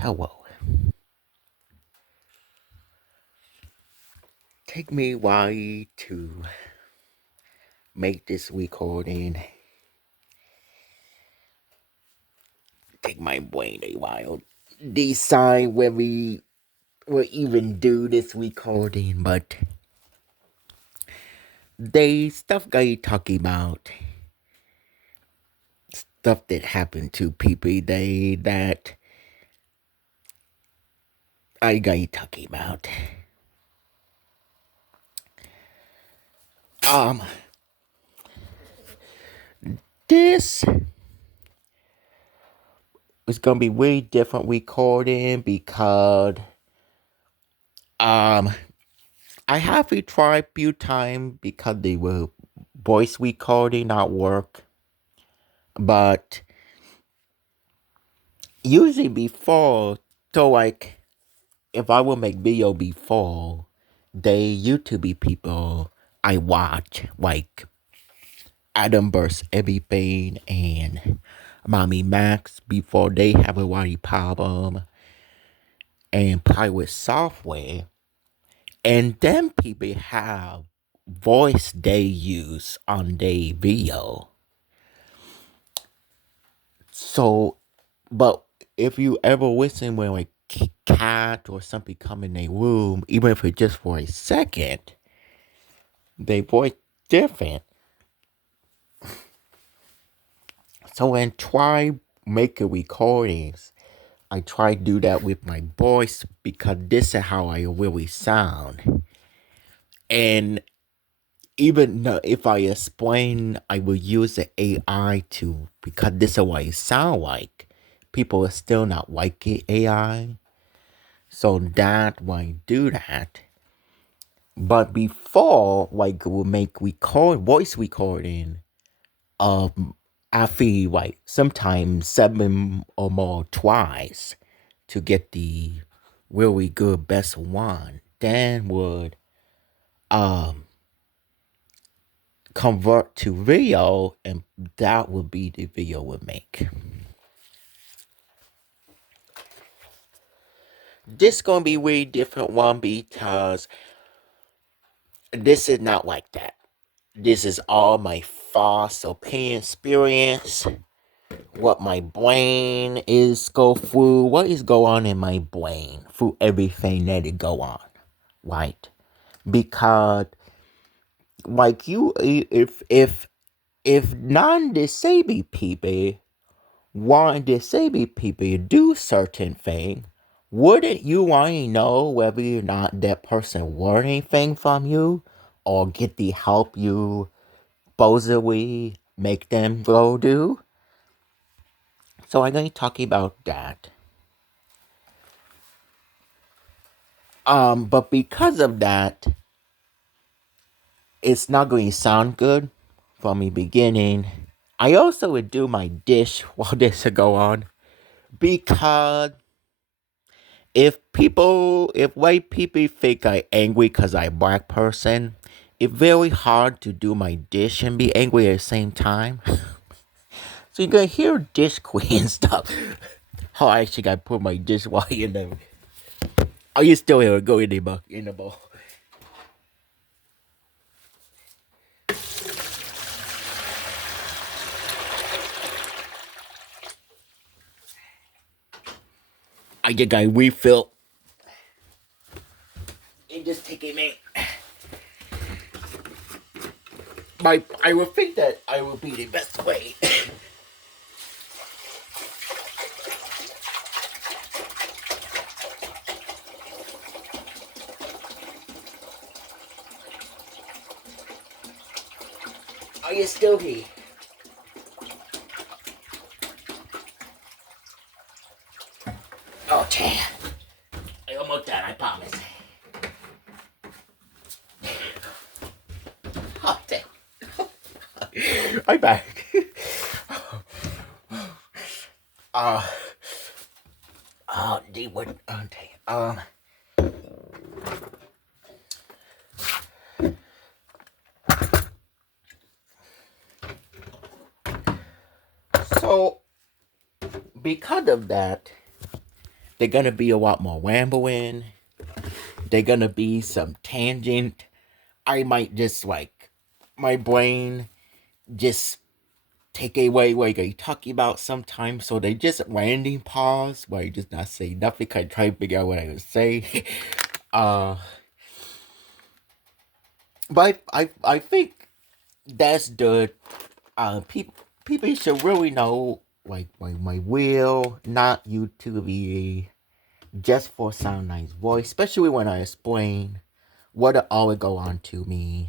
Hello. Take me a while to make this recording. Take my brain a while. Decide when we will even do this recording, but they stuff guy talking about stuff that happened to people they that I got talking about. Um this is gonna be way different recording because um I have to try a few times because they were voice recording not work. But usually before, so like if I will make video before, they YouTube people I watch like Adam vs Everything and Mommy Max before they have a body problem and Pirate Software. And then people have voice they use on their video. So, but if you ever listen when like cat or something come in a room, even if it's just for a second, they voice different. So when try making recordings, I try to do that with my voice because this is how I really sound. And even if I explain, I will use the AI to because this is what it sound like. People are still not liking AI. So that why I do that. But before, like, we'll make voice recording, I feel like sometimes 7 or more twice to get the really good best one. Then would um convert to video, and that would be the video we make. This gonna be way different one because this is not like that. This is all my thoughts, opinion, experience, what my brain is go through, what is go on in my brain through everything that it go on, right? Because like you, if non-disabled people want disabled people to do certain thing, wouldn't you want to know whether or not that person want anything from you or get the help you supposedly make them go do? So I'm going to talk about that. But because of that, it's not going to sound good from the beginning. I also would do my dish while this would go on because if white people think I angry because I black person, it's very hard to do my dish and be angry at the same time. So you're gonna hear dish queen stuff. How I actually gotta put my dish while in the. Are you still here? Go in the bowl. I think I refill. It just take a minute. I would think that I would be the best way. Are you still here? Oh, damn. I almost done, I promise. Oh, damn. I'm back. uh, the one, okay. So, because of that, They're gonna be a lot more rambling. They're gonna be some tangent. I might just like my brain just take away what they talking about sometimes. So they just landing pause where I just not say nothing. I try to figure out what I would say. uh, but I think that's the people should really know like my will not you to be just for sound nice voice, especially when I explain what it all would go on to me.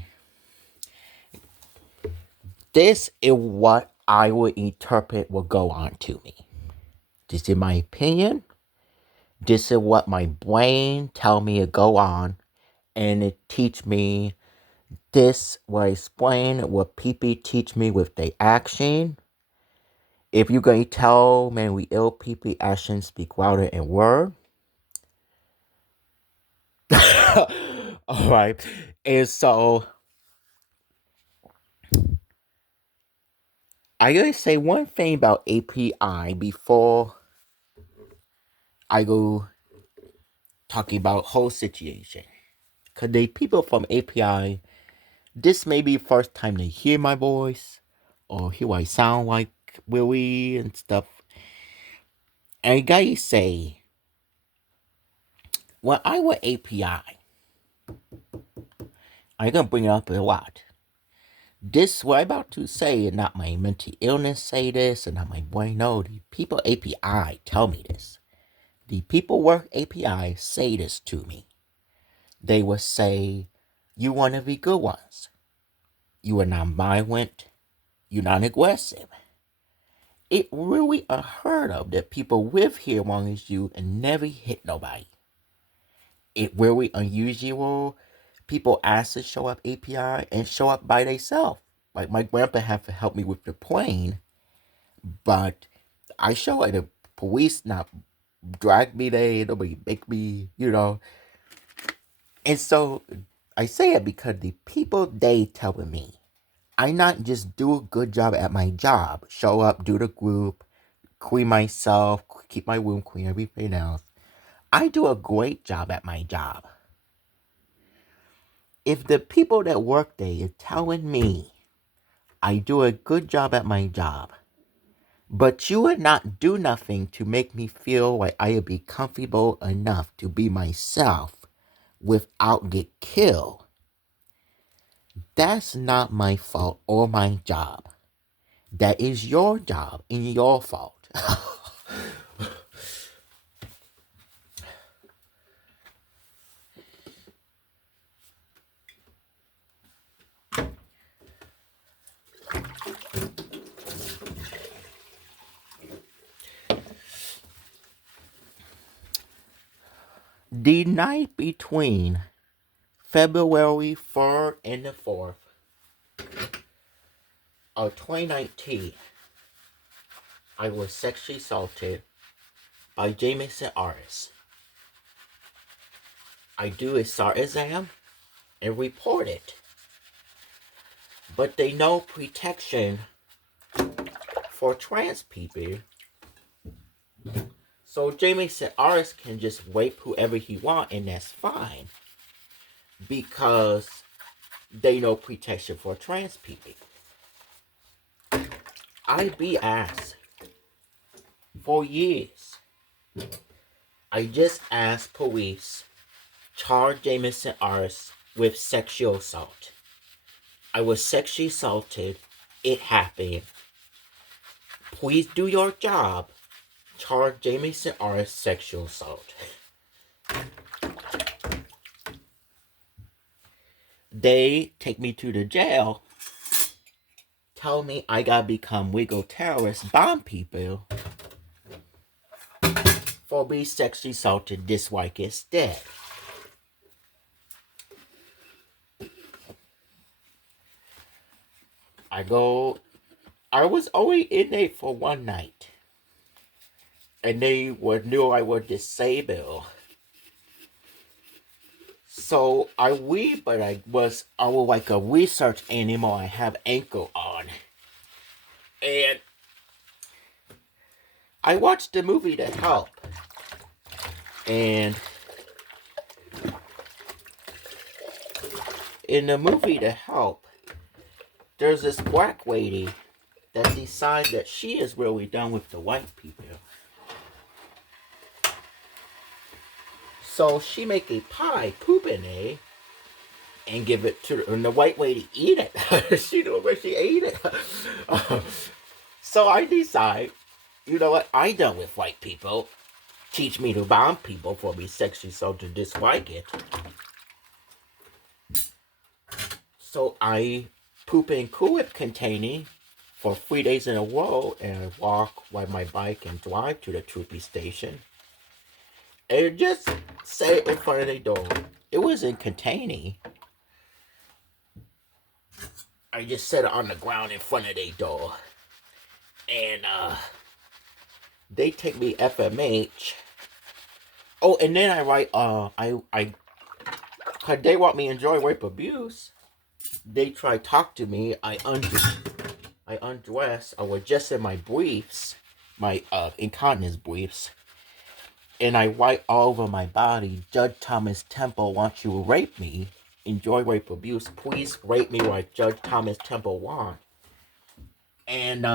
This is what I would interpret will go on to me. This is my opinion. This is what my brain tell me to go on, and it teach me. This will explain what people teach me with their action. If you're going to tell man we ill people actions speak louder than word. All right, and so I gotta say one thing about API before I go talking about whole situation. Cause the people from API, this may be first time they hear my voice or hear what I sound like really and stuff. And I gotta say, when I was API, I'm gonna bring it up a lot. This what I'm about to say and not my mental illness say this and not my brain. No, the people API tell me this. The people work API say this to me. They will say, you one of the good ones. You are not violent. You're not aggressive. It really unheard of that people live here long as you and never hit nobody. It really unusual. People ask to show up API and show up by themselves. Like my grandpa had to help me with the plane, but I show at the police not drag me there, nobody make me. And so I say it because the people they telling me I not just do a good job at my job, show up, do the group, clean myself, keep my room clean, everything else. I do a great job at my job. If the people that work there is telling me I do a good job at my job, but you would not do nothing to make me feel like I would be comfortable enough to be myself without get killed, that's not my fault or my job. That is your job and your fault. The night between February 3rd and the 4th of 2019, I was sexually assaulted by Jameson artist. I do a SAR exam and report it. But they no protection for trans people. So Jameson artist can just rape whoever he want and that's fine. Because they no protection for trans people. I be asked for years. I just asked police charge Jameson artist with sexual assault. I was sexually assaulted. It happened. Please do your job. Charge Jameson artist sexual assault. They take me to the jail. Tell me I gotta become legal terrorist, bomb people. For being sexually assaulted, this white gets dead. I was only in there for one night. And they knew I was disabled. So I read, but I was like a research animal. I have ankle on. And I watched the movie to help. And in the movie The Help, there's this black lady that decides that she is really done with the white people. So she make a pie, pooping a, and give it to her, and the white lady eat it. She knew where she ate it. So I decide, you know what? I done with white people. Teach me to bomb people for me sexy so to dislike it. So I poop in Coolip container for 3 days in a row and walk, ride my bike, and drive to the troopy station. And just say it in front of the door. It was in container. I just set it on the ground in front of their door. And they take me FMH. Oh, and then I write cause they want me to enjoy rape abuse. They try to talk to me. I undress. I was just in my briefs, my incontinence briefs. And I write all over my body, Judge Thomas Temple wants you to rape me. Enjoy rape abuse. Please rape me like Judge Thomas Temple want. And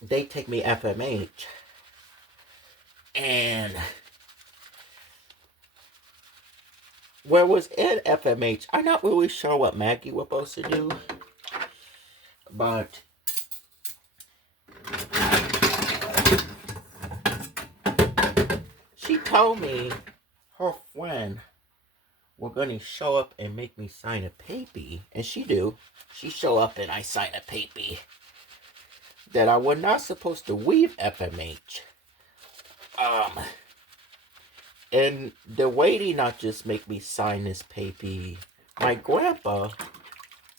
they take me FMH. And where was in FMH, I'm not really sure what Maggie was supposed to do. But she told me her friend were going to show up and make me sign a paper. And she do. She show up and I sign a paper that I was not supposed to leave FMH. And the lady not just make me sign this paper. My grandpa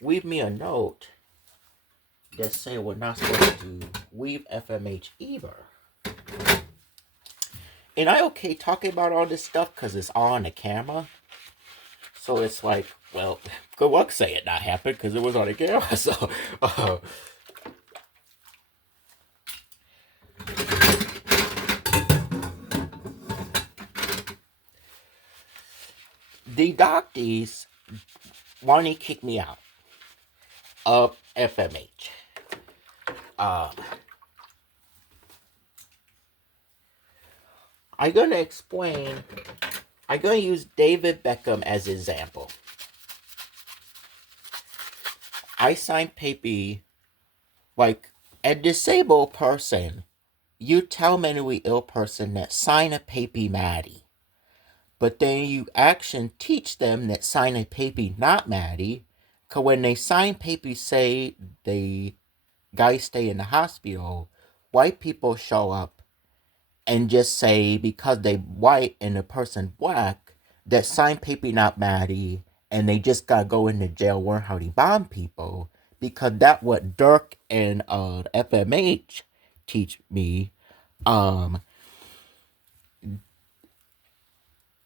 leave me a note that saying we're not supposed to leave FMH either. And I okay talking about all this stuff because it's all on the camera. So it's like, well, good luck saying it not happened because it was on the camera. So, the doctors want to kick me out of FMH. I'm going to explain. I'm going to use David Beckham as an example. I signed paper like a disabled person. You tell mentally ill person that sign a paper Maddie. But then you actually teach them that sign a paper not Maddie. Cause when they sign paper say they guys stay in the hospital, white people show up and just say because they white and the person black that sign paper not Maddie and they just gotta go into jail learn how to bomb people because that what Dirk and FMH teach me. I'm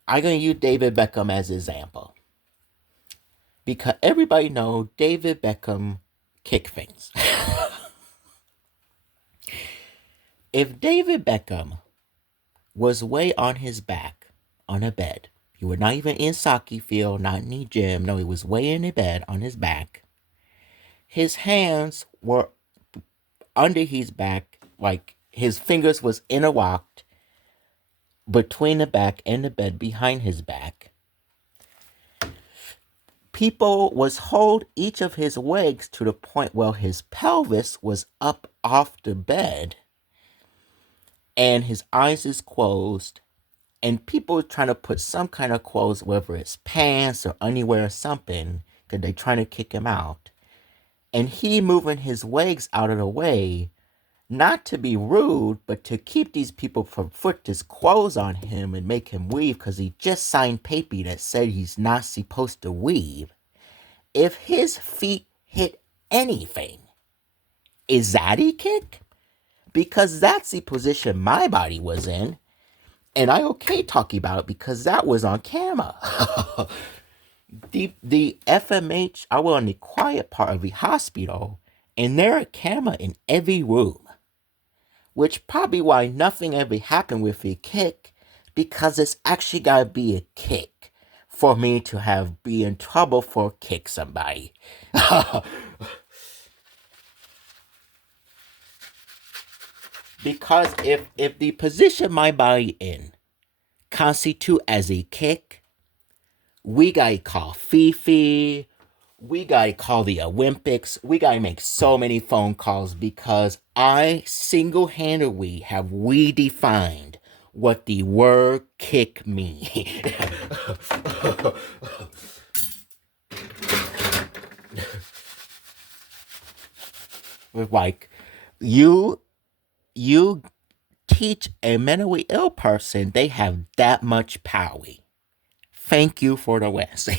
gonna use David Beckham as an example. Because everybody know David Beckham kick things. If David Beckham was way on his back on a bed, he was not even in soccer field, not in the gym. No, he was way in the bed on his back. His hands were under his back, like his fingers was interlocked between the back and the bed behind his back. People was hold each of his legs to the point where his pelvis was up off the bed and his eyes is closed and people trying to put some kind of clothes, whether it's pants or underwear or something, because they trying to kick him out. And he moving his legs out of the way, not to be rude, but to keep these people from put his clothes on him and make him weave, because he just signed paper that said he's not supposed to weave. If his feet hit anything, is that a kick? Because that's the position my body was in. And I okay talking about it because that was on camera. the FMH, I was on the quiet part of the hospital, and there are camera in every room. which probably why nothing ever happened with a kick, because it's actually gotta be a kick for me to have be in trouble for kick somebody. Because if the position my body in constitute as a kick, we gotta call Fifi, we gotta call the Olympics, we gotta make so many phone calls because I single-handedly have redefined what the word kick means. Like, you you teach a mentally ill person they have that much power. Thank you for the West.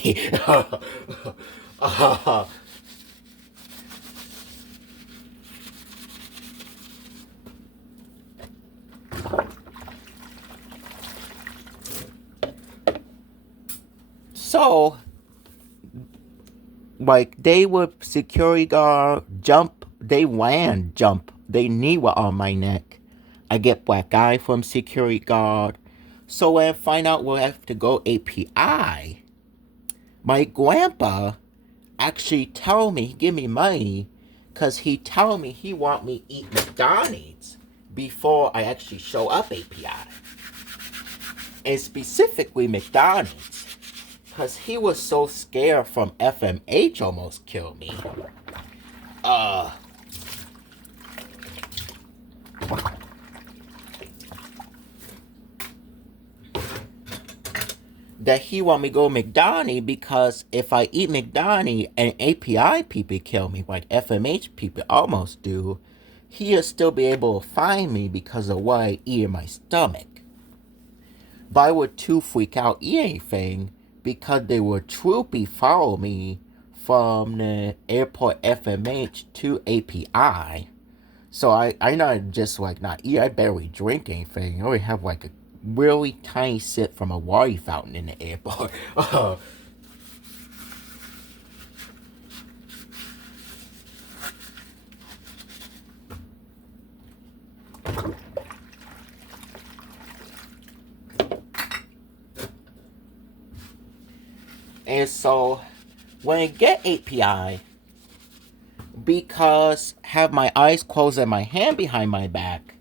So, like, they would security guard jump, they ran jump, they knee were on my neck. I get black eye from security guard. So when I find out we'll have to go API, my grandpa actually tell me, give me money, because he tell me he want me eat McDonald's before I actually show up API. And specifically McDonald's, because he was so scared from FMH almost killed me. That he want me to go McDonald's because if I eat McDonald's and API people kill me, like FMH people almost do, he'll still be able to find me because of what I eat in my stomach. But I would too freak out eat anything because they would troopy follow me from the airport FMH to API. So I not just like not eat, I barely drink anything. I only have like a really tiny sip from a water fountain in the airport. And so when I get API, because have my eyes closed and my hand behind my back,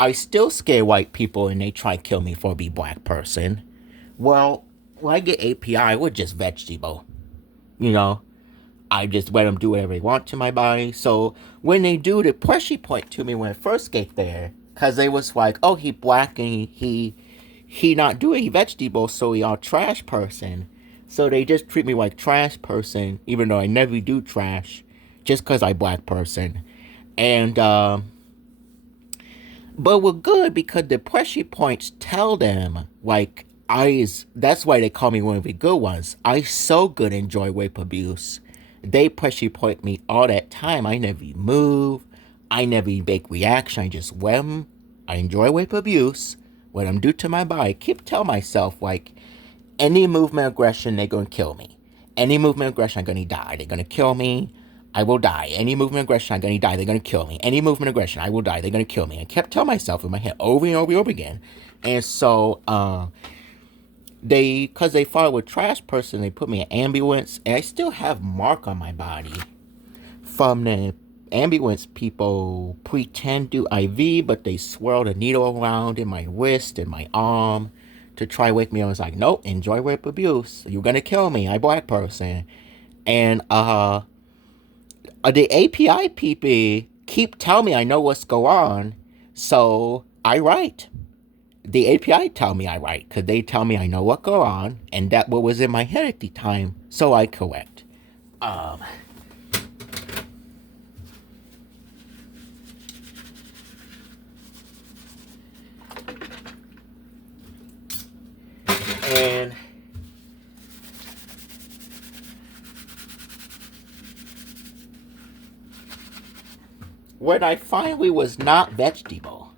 I still scare white people and they try to kill me for be black person. Well, when I get API, we're just vegetable. You know, I just let them do whatever they want to my body. So when they do the pressure point to me when I first get there, because they was like, oh, he black and he not doing vegetable, so he all trash person. So they just treat me like trash person, even though I never do trash, just because I black person. And but we're good because the pressure points tell them like that's why they call me one of the good ones. I so good enjoy rape abuse. They pressure point me all that time. I never move. I never make reaction. I just when I enjoy rape abuse. What I'm do to my body. I keep tell myself like any movement aggression, they're gonna kill me. Any movement aggression, I'm gonna die. They're gonna kill me. I will die. Any movement aggression, I'm gonna die. They're gonna kill me. Any movement aggression, I will die. They're gonna kill me. I kept telling myself in my head over and over and over again. And so, cause they thought I was a trash person, they put me in ambulance, and I still have mark on my body from the ambulance people pretend do IV, but they swirl the needle around in my wrist and my arm to try wake me up. I was like, nope, enjoy rape abuse. You're gonna kill me. I black person. And the API people keep telling me I know what's going on, so I write. The API tell me I write because they tell me I know what go on and that what was in my head at the time, so I correct. And when I finally was not vegetable,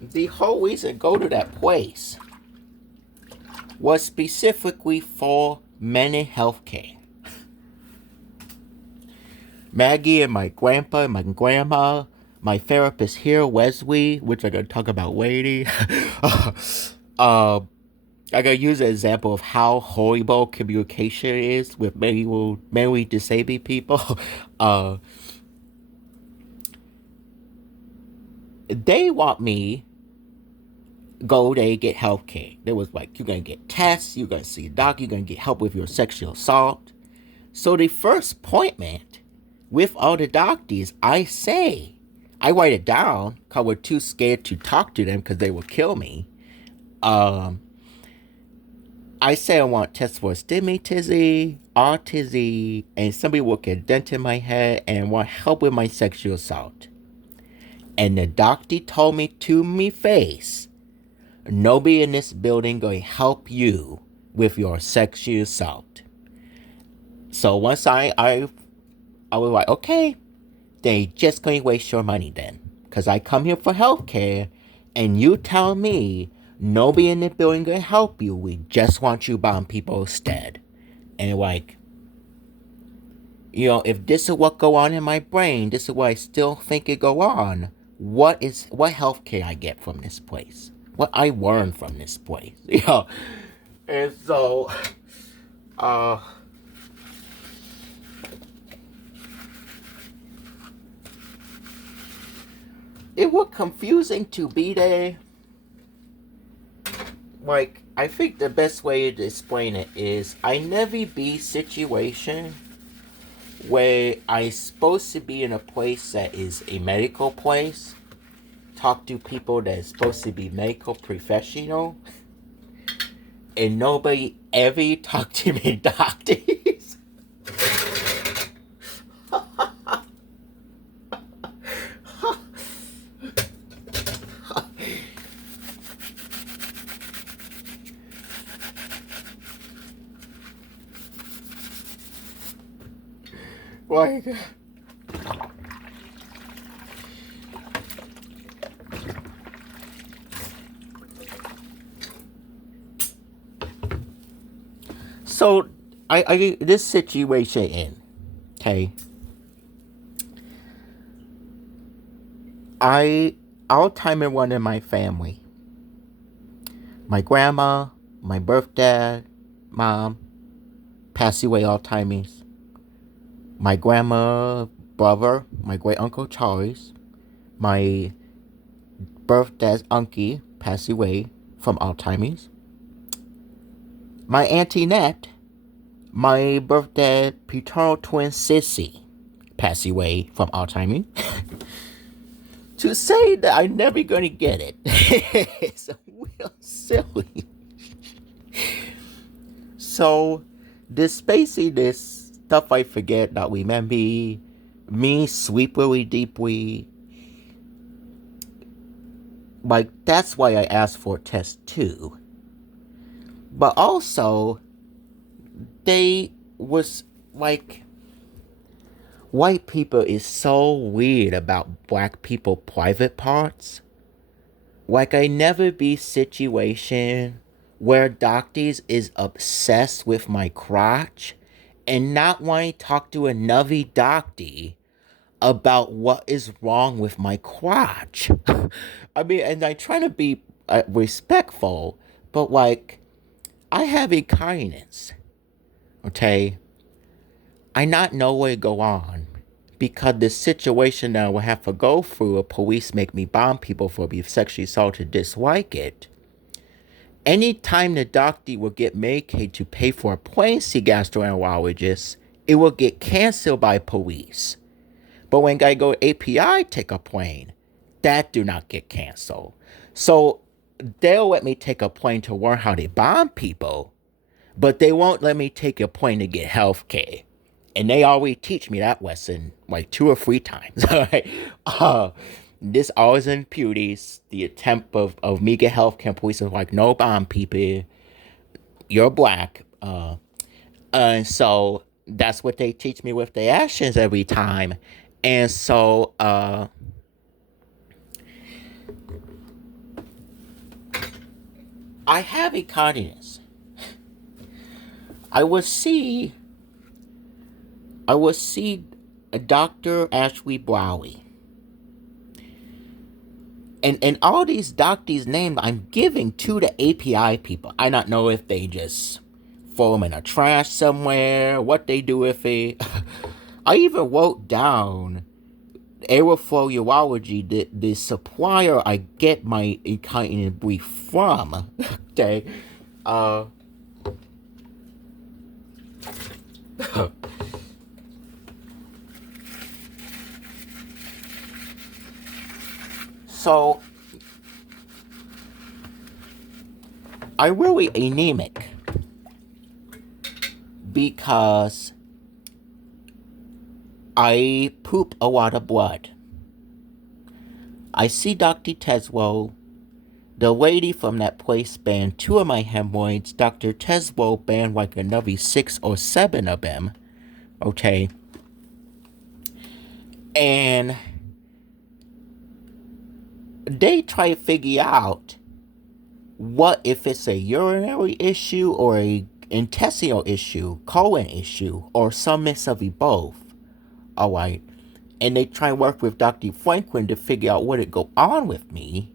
the whole reason go to that place was specifically for mental health care. Maggie and my grandpa and my grandma, my therapist here, Wesley, which I'm gonna talk about later. uh, I gotta use an example of how horrible communication is with mentally disabled people. Uh, they want me go there get health care. They was like, you're gonna get tests, you're gonna see a doctor, you're gonna get help with your sexual assault. So the first appointment with all the doctors, I write it down because we're too scared to talk to them because they will kill me. Um, I say I want tests for stigmatism, autism, and somebody will get a dent in my head and want help with my sexual assault. And the doctor told me to me face, nobody in this building going to help you with your sexual assault. So once I was like, okay, they just going to waste your money then. Because I come here for healthcare, and you tell me nobody in the building going to help you. We just want you bomb people instead. And like, if this is what go on in my brain, this is what I still think it go on. What healthcare I get from this place? What I learn from this place? And so, uh, it was confusing to be there. Like, I think the best way to explain it is I never be situation where I supposed to be in a place that is a medical place, talk to people that is supposed to be medical professional, and nobody ever talk to me doctors. Like, so I this situation in, okay. All time in one in my family. My grandma, my birth dad, mom passed away Alzheimer's. My grandma, brother, my great uncle Charles, my birth dad's uncle passed away from Alzheimer's. My auntie Nat, my birth dad paternal twin Sissy, passed away from Alzheimer's. To say that I'm never gonna get it is real silly. So, this stuff I forget that remember, me sleep really deeply. Like, that's why I asked for a test too. But also, they was like, white people is so weird about black people private parts. Like, I never be situation where doctors is obsessed with my crotch and not wanting to talk to another doctor about what is wrong with my crotch. I mean, and I try to be respectful, but like, I have a kindness, okay? I not know what to go on because the situation that I will have to go through, a police make me bomb people for being sexually assaulted, dislike it. Anytime the doctor will get Medicaid to pay for a plane see gastroenterologist, it will get canceled by police. But when I go API take a plane, that do not get canceled. So they'll let me take a plane to learn how to bomb people, but they won't let me take a plane to get health care. And they always teach me that lesson like 2 or 3 times. This always imputes the attempt of me get health care. Police are like, no bomb people, you're black. And so that's what they teach me with their actions every time. And so I have a continence. I would see a Dr. Ashley Browy. And all these doctors' names I'm giving to the API people. I don't know if they just throw them in a trash somewhere, what they do with it. I even wrote down aeroflow urology, the supplier I get my incontinent brief from. Okay. Uh, so I really anemic because I poop a lot of blood. I see Dr. Teswo. The lady from that place banned 2 of my hemorrhoids. Dr. Teswo banned like another 6 or 7 of them. Okay. And they try to figure out what if it's a urinary issue or a intestinal issue, colon issue, or some mix of both. Alright. And they try and work with Dr. Franklin to figure out what it go on with me.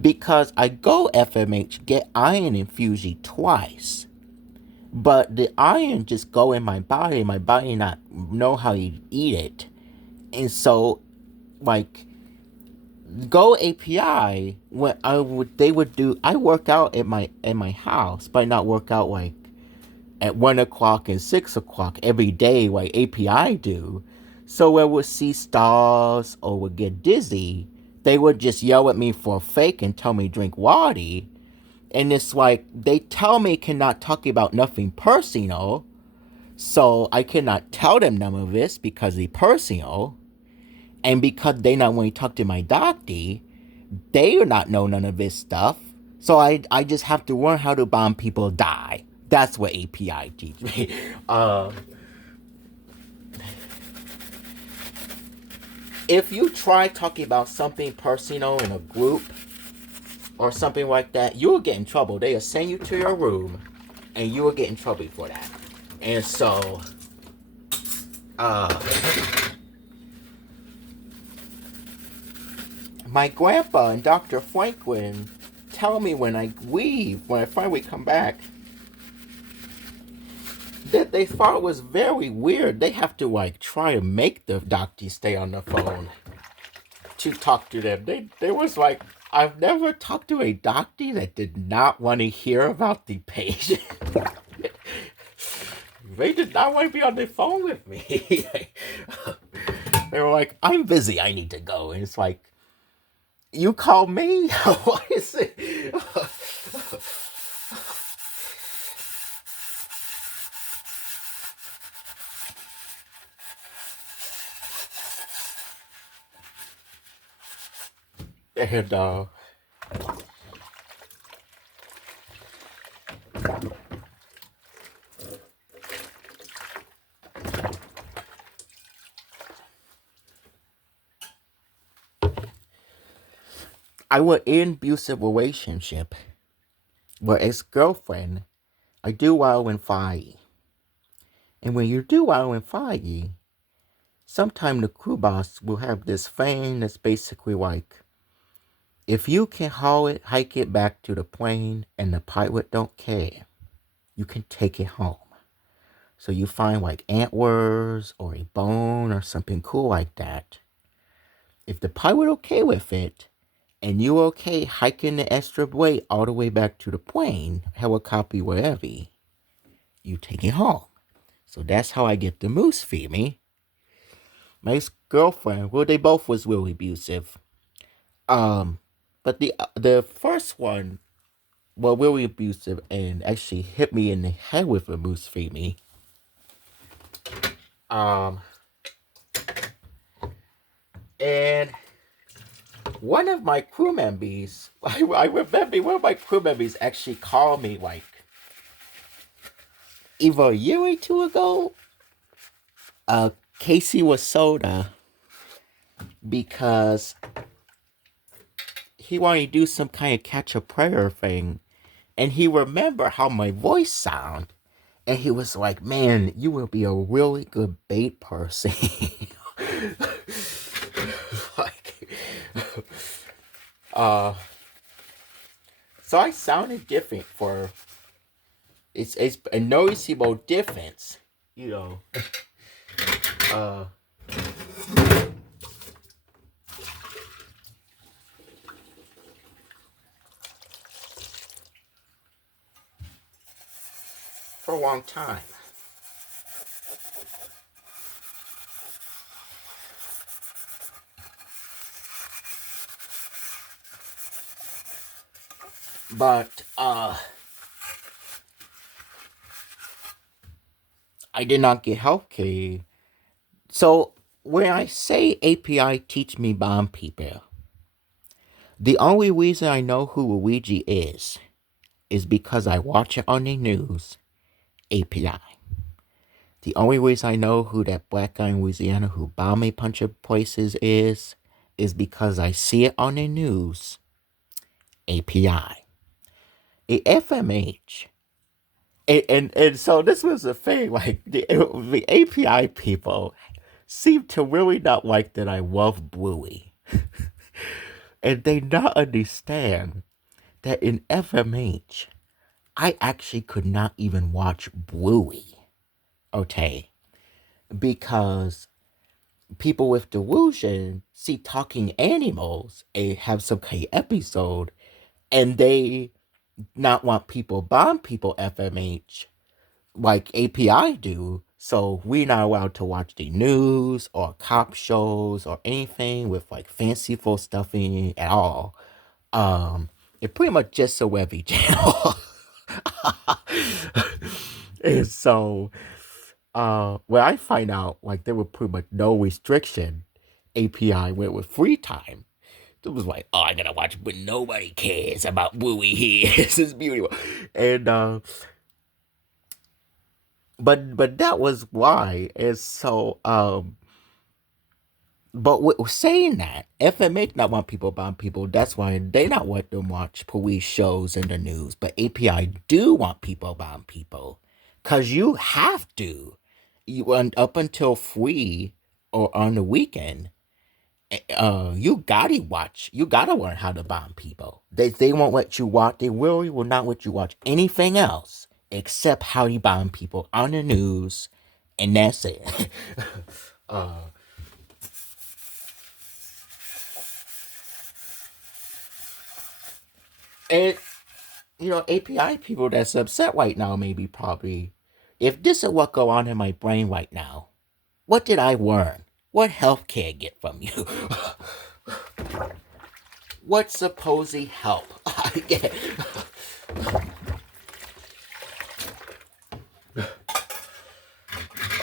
Because I go FMH, get iron infusion twice. But the iron just go in my body not know how to eat it. And so, like, Go API, when I work out at my house, but not work out like at 1 o'clock and 6 o'clock every day like API do. So when we see stars or would get dizzy, they would just yell at me for a fake and tell me drink water. And it's like they tell me cannot talk about nothing personal, so I cannot tell them none of this because it's personal. And because they not want to talk to my doctor, they do not know none of this stuff. So I just have to learn how to bomb people die. That's what API teach me. If you try talking about something personal in a group or something like that, you'll get in trouble. They'll send you to your room and you will get in trouble for that. And so, my grandpa and Dr. Franklin tell me when I leave, when I finally come back, that they thought it was very weird. They have to like try to make the doctor stay on the phone to talk to them. They was like, I've never talked to a doctor that did not want to hear about the patient. They did not want to be on the phone with me. They were like, I'm busy, I need to go. And it's like, you call me? Why is it? And I was in an abusive relationship with ex-girlfriend. I do well in fire. And when you do well in fire, sometimes the crew boss will have this thing that's basically like, if you can haul it, hike it back to the plane and the pilot don't care, you can take it home. So you find like antlers or a bone or something cool like that. If the pilot okay with it, and you okay hiking the extra way all the way back to the plane, helicopter, wherever, you take it home. So that's how I get the moose feed me. My ex-girlfriend, well, they both was really abusive. But the first one, well, really abusive and actually hit me in the head with a moose feed me. And one of my crew members, I remember one of my crew members actually called me like either a year or 2 ago. Casey was soda because he wanted to do some kind of catch a prayer thing, and he remembered how my voice sound. And he was like, man, you will be a really good bait person. like, uh, so I sounded different for, it's a noticeable difference, you know. Uh, for a long time. But I did not get healthcare. So when I say API teach me bomb people, the only reason I know who Luigi is because I watch it on the news. API. The only reason I know who that black guy in Louisiana who bombed a bunch of places is because I see it on the news. API. A FMH. And so this was the thing, like the API people seem to really not like that I love Bluey. And they not understand that in FMH, I actually could not even watch Bluey. Okay. Because people with delusion see talking animals and have some kind of episode and they not want people bomb people FMH like API do. So we're not allowed to watch the news or cop shows or anything with like fanciful stuff in it at all. It pretty much just a webby channel. And so when I find out like there were pretty much no restriction, API went with free time. It was like, oh, I gotta watch, but nobody cares about Bluey here. This is beautiful, and but that was why. And so but with saying that, FMH not want people bomb people. That's why they not want them watch police shows in the news. But API do want people bomb people, cause you have to. You up until free or on the weekend. You gotta watch. You gotta learn how to bomb people. They won't let you watch. They really will not let you watch anything else except how you bomb people on the news, and that's it. uh, and you know, API people that's upset right now, maybe probably, if this is what go on in my brain right now, what did I learn? What healthcare get from you? What supposed help I get?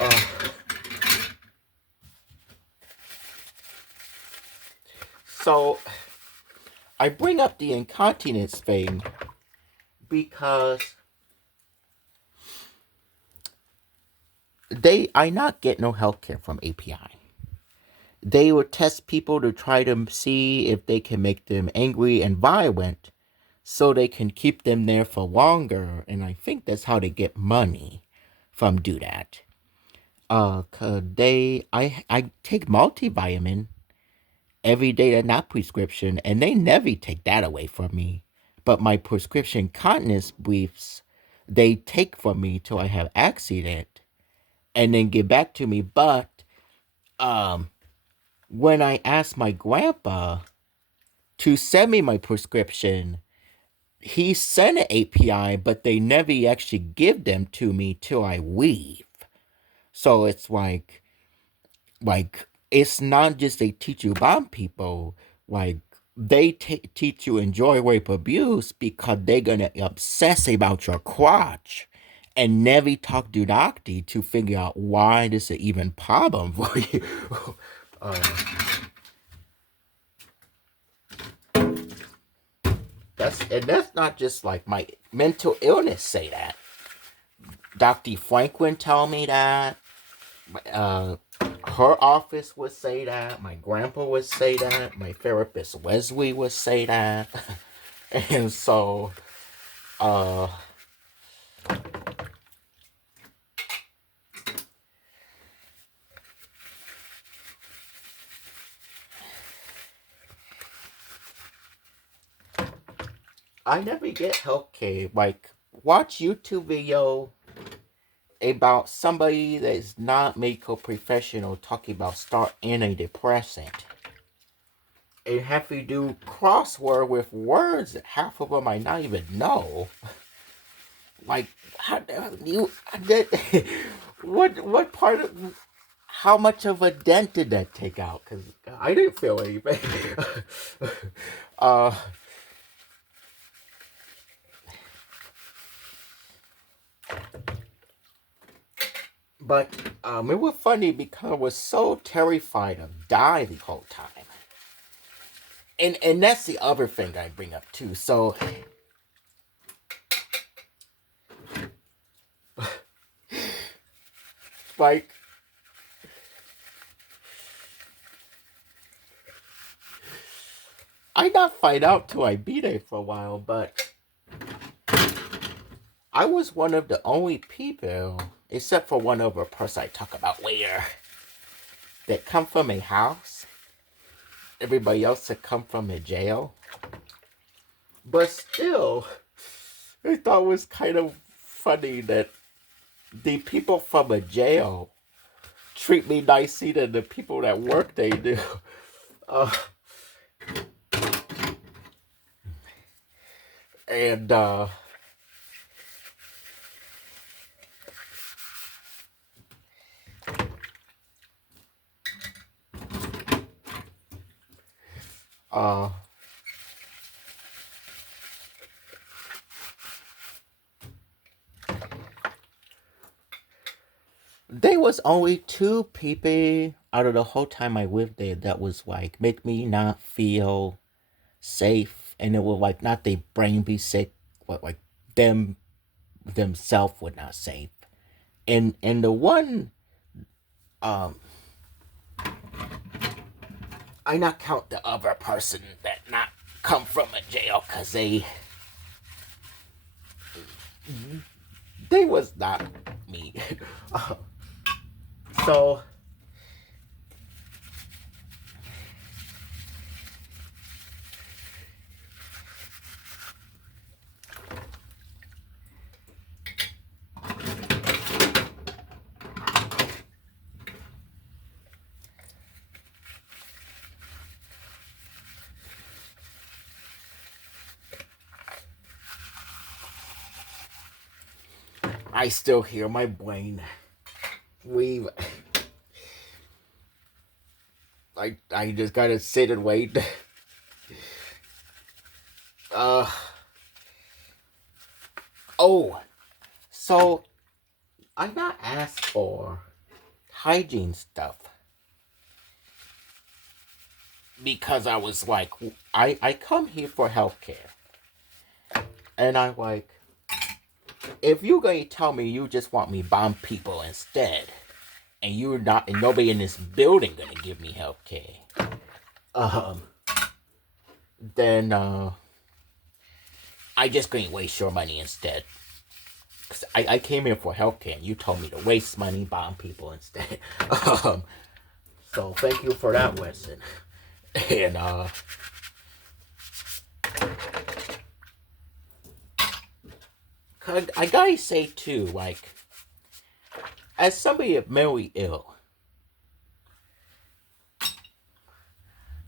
Uh, so I bring up the incontinence thing because I not get no healthcare from API. They will test people to try to see if they can make them angry and violent so they can keep them there for longer. And I think that's how they get money from do that. 'Cause I take multivitamin every day, that's not prescription, and they never take that away from me. But my prescription continence briefs, they take from me till I have accident and then give back to me. But um when I asked my grandpa to send me my prescription, he sent an API, but they never actually give them to me till I leave. So it's like it's not just they teach you about people, like they teach you enjoy rape abuse because they're gonna obsess about your crotch and never talk to doctor to figure out why this is even problem for you. uh, that's not just like my mental illness say that. Dr. Franklin tell me that. Uh, her office would say that. My grandpa would say that. My therapist Wesley would say that. And so, uh, I never get healthcare. Like, watch YouTube video about somebody that's not medical professional talking about start antidepressant. And have you do crossword with words that half of them I not even know. Like, how you that, what part of how much of a dent did that take out? Because I didn't feel anything. uh, but it was funny because I was so terrified of dying the whole time. And that's the other thing I bring up too. So, like, I not find out till I be there for a while, but I was one of the only people, except for one other person I talk about later, that come from a house. Everybody else had come from a jail. But still, I thought it was kind of funny that the people from a jail treat me nicely than the people that work they do. Uh, and there was only two people out of the whole time I lived there that was like make me not feel safe, and it was like not they brain be sick, but like them themselves were not safe. And the one um I not count the other person that not come from a jail because they was not me. uh, so I still hear my brain. We I just gotta sit and wait. Uh oh, so I not asked for hygiene stuff because I was like, I come here for healthcare, and I like, if you gonna tell me you just want me bomb people instead, and you're not, and nobody in this building gonna give me healthcare, um, then I just gonna waste your money instead. Cause I came here for healthcare, and you told me to waste money, bomb people instead. um, so thank you for that lesson. And I gotta say too, like, as somebody that's mentally ill,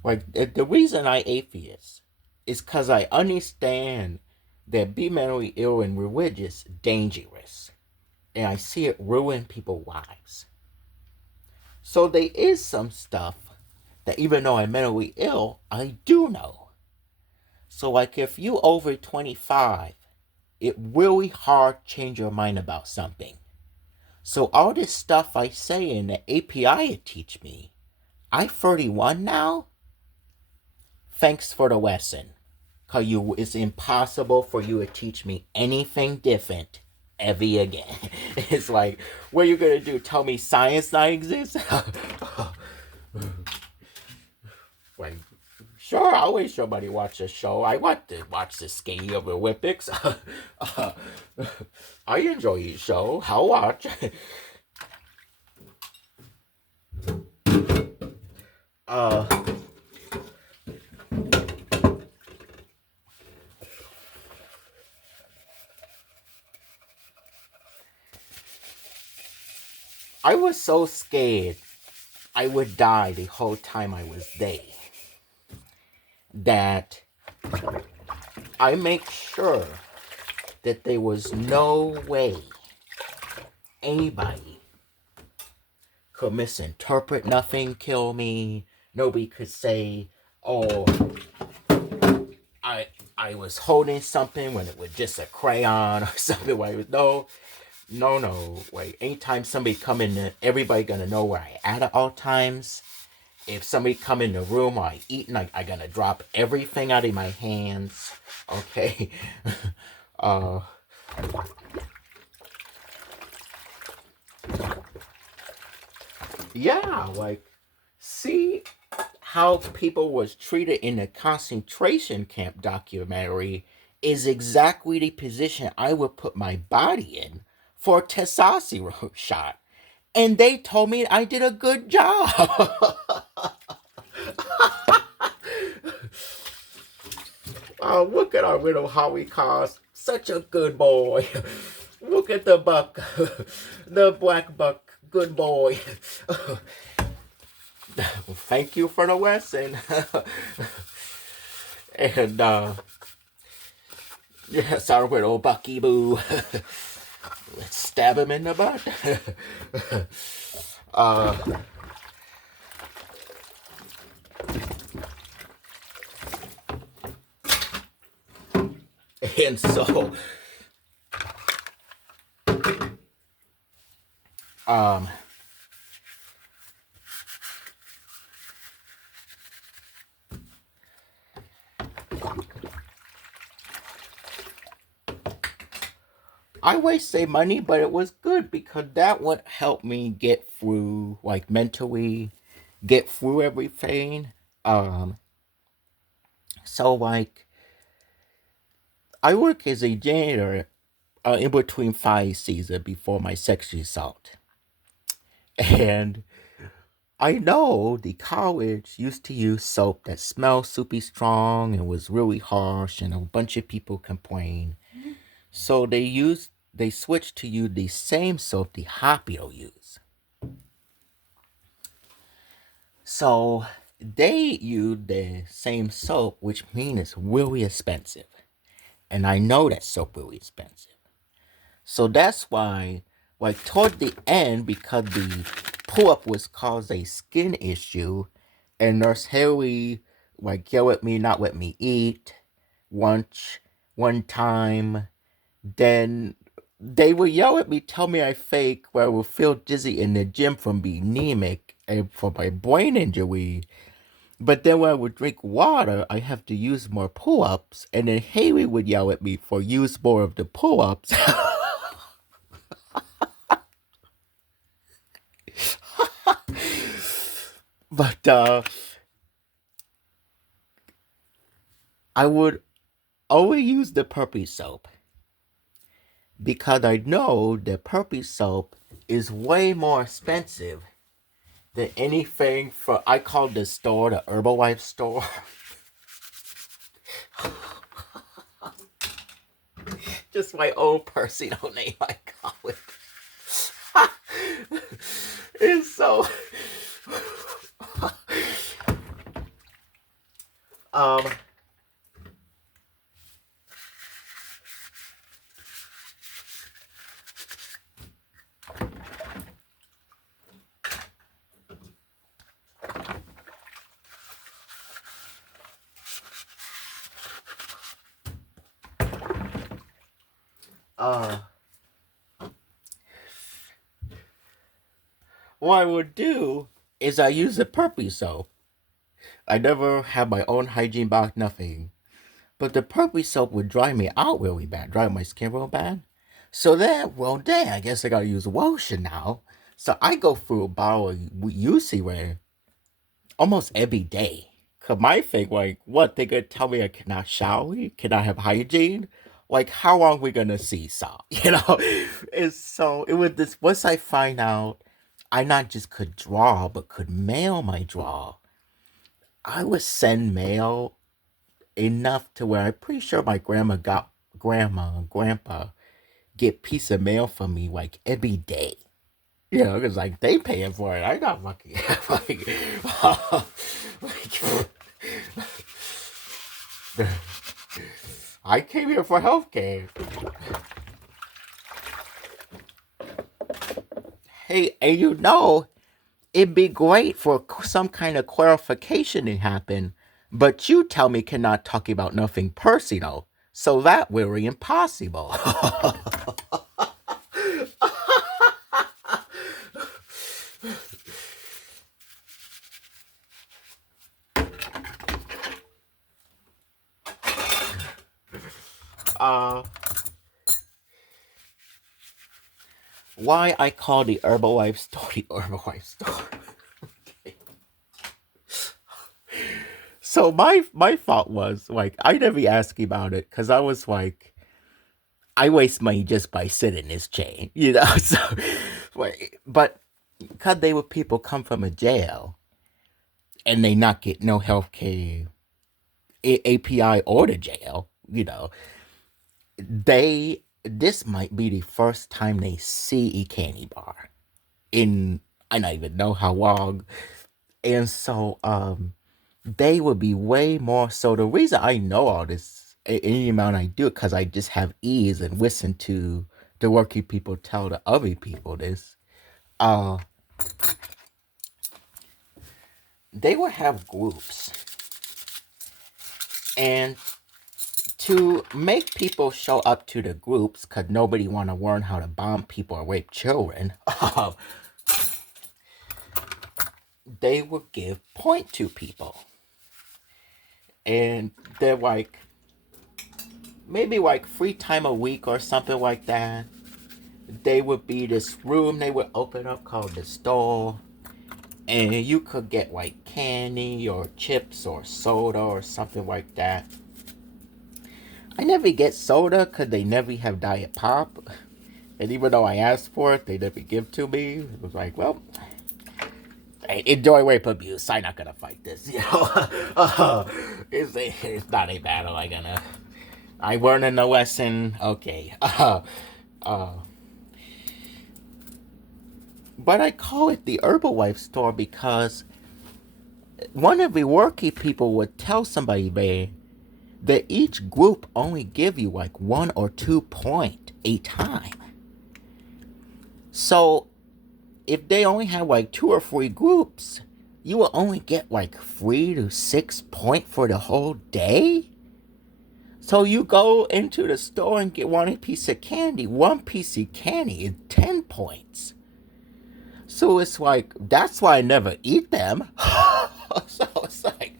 like the reason I atheist is because I understand that being mentally ill and religious dangerous, and I see it ruin people's lives. So there is some stuff that even though I'm mentally ill, I do know. So like if you over 25, it really hard change your mind about something. So all this stuff I say in the API teach me, I 31 now. Thanks for the lesson. Cause it's impossible for you to teach me anything different ever again. It's like, what are you gonna do? Tell me science not exists? Like, sure, I'll let somebody watch a show. I want to watch the skating of the Olympics. I enjoy the show. I'll watch. uh, I was so scared I would die the whole time I was there that I make sure that there was no way anybody could misinterpret nothing, kill me. Nobody could say, "Oh, I I was holding something when it was just a crayon or something." Where it was no. Wait, anytime somebody come in, everybody gonna know where I at all times. If somebody come in the room while I eating, I gonna drop everything out of my hands. Okay. uh yeah, like, see how people was treated in the concentration camp documentary is exactly the position I would put my body in for a testosterone shot. And they told me I did a good job. Oh, look at our little Howie Cars. Such a good boy. Look at the buck. The black buck. Good boy. Thank you for the lesson. And, yes, our little Bucky Boo. Let's stab him in the butt. uh, and so, um, I wasted money, but it was good because that would help me get through, like, mentally, get through everything. Um, so, like, I work as a janitor in between fire season before my sexual assault. And I know the college used to use soap that smelled soupy strong and was really harsh, and a bunch of people complained. So they switched to use the same soap the hospital use. So they use the same soap, which means it's really expensive. And I know that soap really expensive. So that's why, like, toward the end, because the pull-up was caused a skin issue, and Nurse Haley, like, yelled at me, not let me eat once, one time. Then they would yell at me, tell me I fake, where I would feel dizzy in the gym from being anemic and for my brain injury. But then when I would drink water, I have to use more pull-ups, and then Haley would yell at me for use more of the pull-ups. But I would always use the puppy soap because I know the puppy soap is way more expensive than anything for, I call the store the Herbalife store. Just my own personal name, I call it. It's so um uh what I would do is I use the puppy soap. I never have my own hygiene box, nothing. But the puppy soap would dry me out really bad, dry my skin real bad. So then, well, dang, I guess I gotta use lotion now. So I go through a bottle of UC almost every day. Cause my thing, like, what, they gonna tell me I cannot shower? Can I have hygiene? Like, how long we gonna see saw? You know? And so it was this, once I find out I not just could draw, but could mail my draw, I would send mail enough to where I'm pretty sure my grandma and grandpa get piece of mail from me like every day. You know, because like they paying for it. I not fucking like, I came here for healthcare. Hey, and you know, it'd be great for some kind of clarification to happen, but you tell me cannot talk about nothing personal, so that very impossible. uh, why I call the Herbalife store the Herbalife store? Okay. So my thought was like I never asked about it because I was like I waste money just by sitting in this chain, you know. So, but because they were people come from a jail and they not get no health care, API or the jail, you know, they this might be the first time they see a candy bar in I don't even know how long, and so they would be way more. So the reason I know all this, any amount I do it, because I just have ears and listen to the working people tell the other people this. Uh, they would have groups, and to make people show up to the groups, because nobody want to learn how to bomb people or rape children, they would give point to people, and they're like maybe like 3 times a week or something like that. They would be this room they would open up called the store, and you could get like candy or chips or soda or something like that. I never get soda because they never have Diet Pop, and even though I asked for it, they never give to me. It was like, well, I enjoy rape abuse. I'm not gonna fight this, you know. It's not a battle. I learned a lesson. Okay. Uh, but I call it the Herbalife store because one of the working people would tell somebody there that each group only give you like 1 or 2 point a time. So if they only have like 2 or 3 groups, you will only get like 3 to 6 point for the whole day. So you go into the store and get one piece of candy. One piece of candy is 10 points. So it's like, that's why I never eat them. So it's like,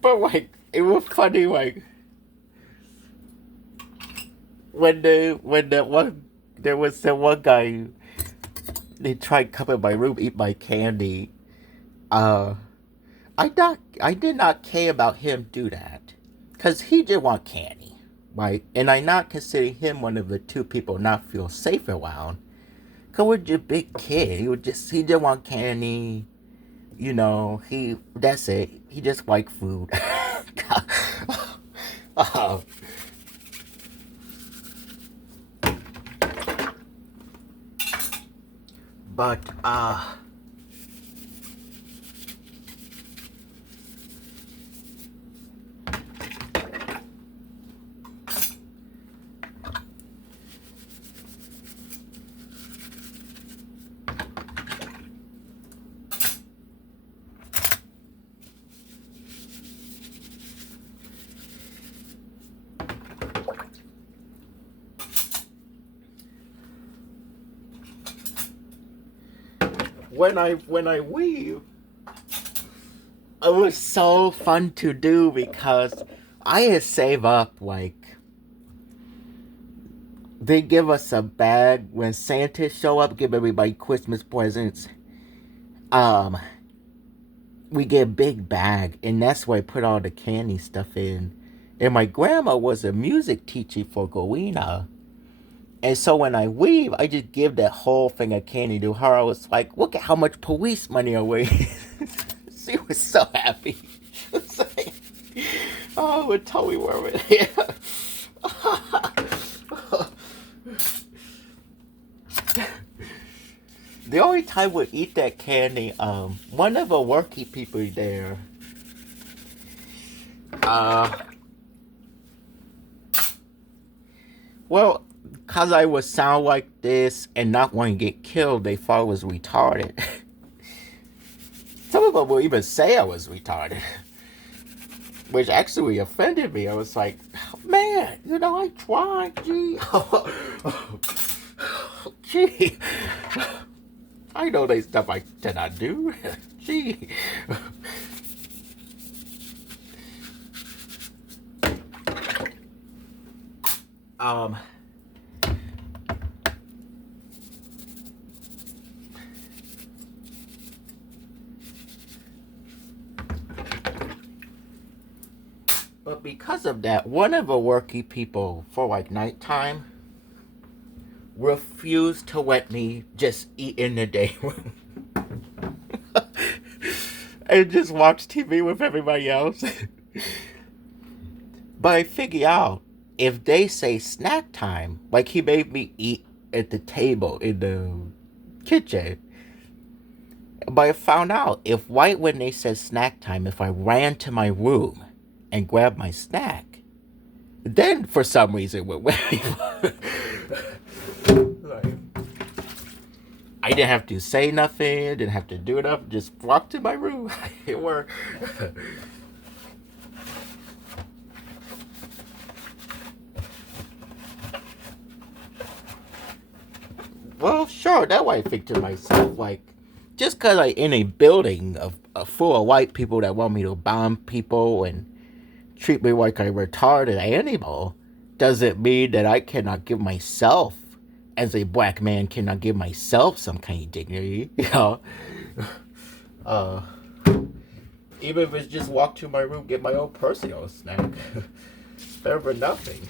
but like, it was funny, like, when the one, there was the one guy, they tried to come in my room, eat my candy. Uh, I did not care about him do that, cause he did want candy, right? And I not consider him one of the 2 people not feel safe around. Cause we're just big kid. He did want candy. You know, that's it. He just like food. uh, but when I weave, it was so fun to do because I had saved up like they give us a bag when Santa show up, give everybody Christmas presents. Um, we get a big bag, and that's where I put all the candy stuff in. And my grandma was a music teacher for Goina. And so when I leave, I just give that whole thing of candy to her. I was like, look at how much police money I waste. See, was so happy. It's like, oh, we're totally worth it. The only time we eat that candy, one of the working people there, uh, well, cause I would sound like this and not want to get killed, they thought I was retarded. Some of them will even say I was retarded, which actually offended me. I was like, man, I tried, gee. Gee. I know there's stuff I cannot do. Gee. Um, but because of that, one of the working people for like nighttime refused to let me just eat in the day room. And just watch TV with everybody else. But I figure out if they say snack time, like he made me eat at the table in the kitchen. But I found out if right when they said snack time, if I ran to my room and grabbed my snack, then for some reason it went away. I didn't have to say nothing, didn't have to do enough, just walk to my room. It worked. Well, sure, that way I think to myself, like, just because I'm in a building full of white people that want me to bomb people and treat me like a retarded animal, doesn't mean that I cannot give myself, as a black man, cannot give myself some kind of dignity, Uh, even if it's just walk to my room, get my own personal snack. Better than nothing.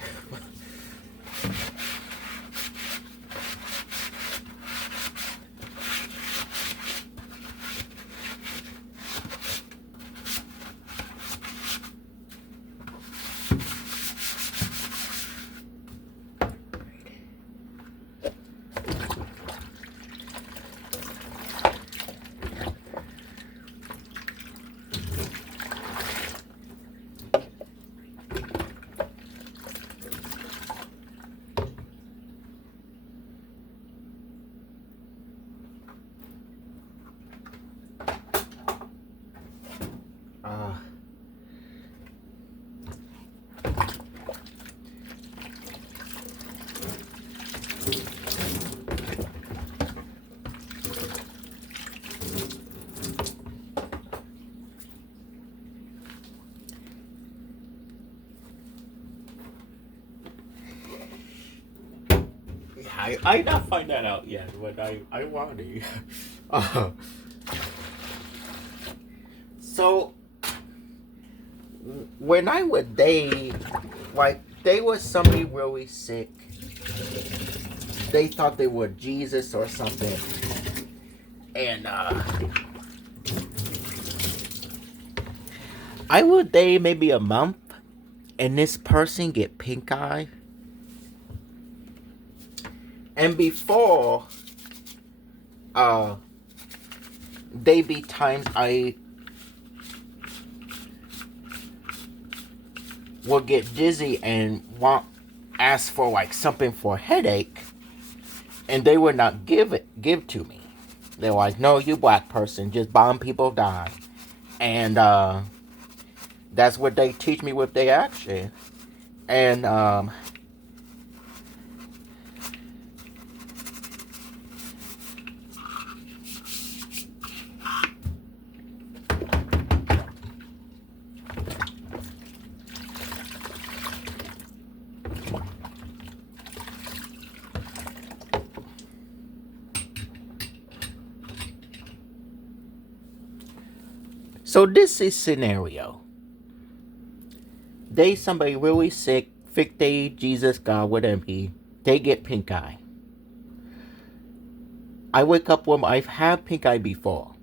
I not find that out yet, but I want to. So when I was they was somebody really sick. They thought they were Jesus or something, and I would day maybe a month, and this person get pink eye. And before, they be times I will get dizzy and ask for like something for a headache, and they would not give to me. They're like, no, you black person, just bomb people die. And that's what they teach me with their action. And so this is scenario. Somebody really sick, think they Jesus, God, whatever. They get pink eye. I wake up I've had pink eye before.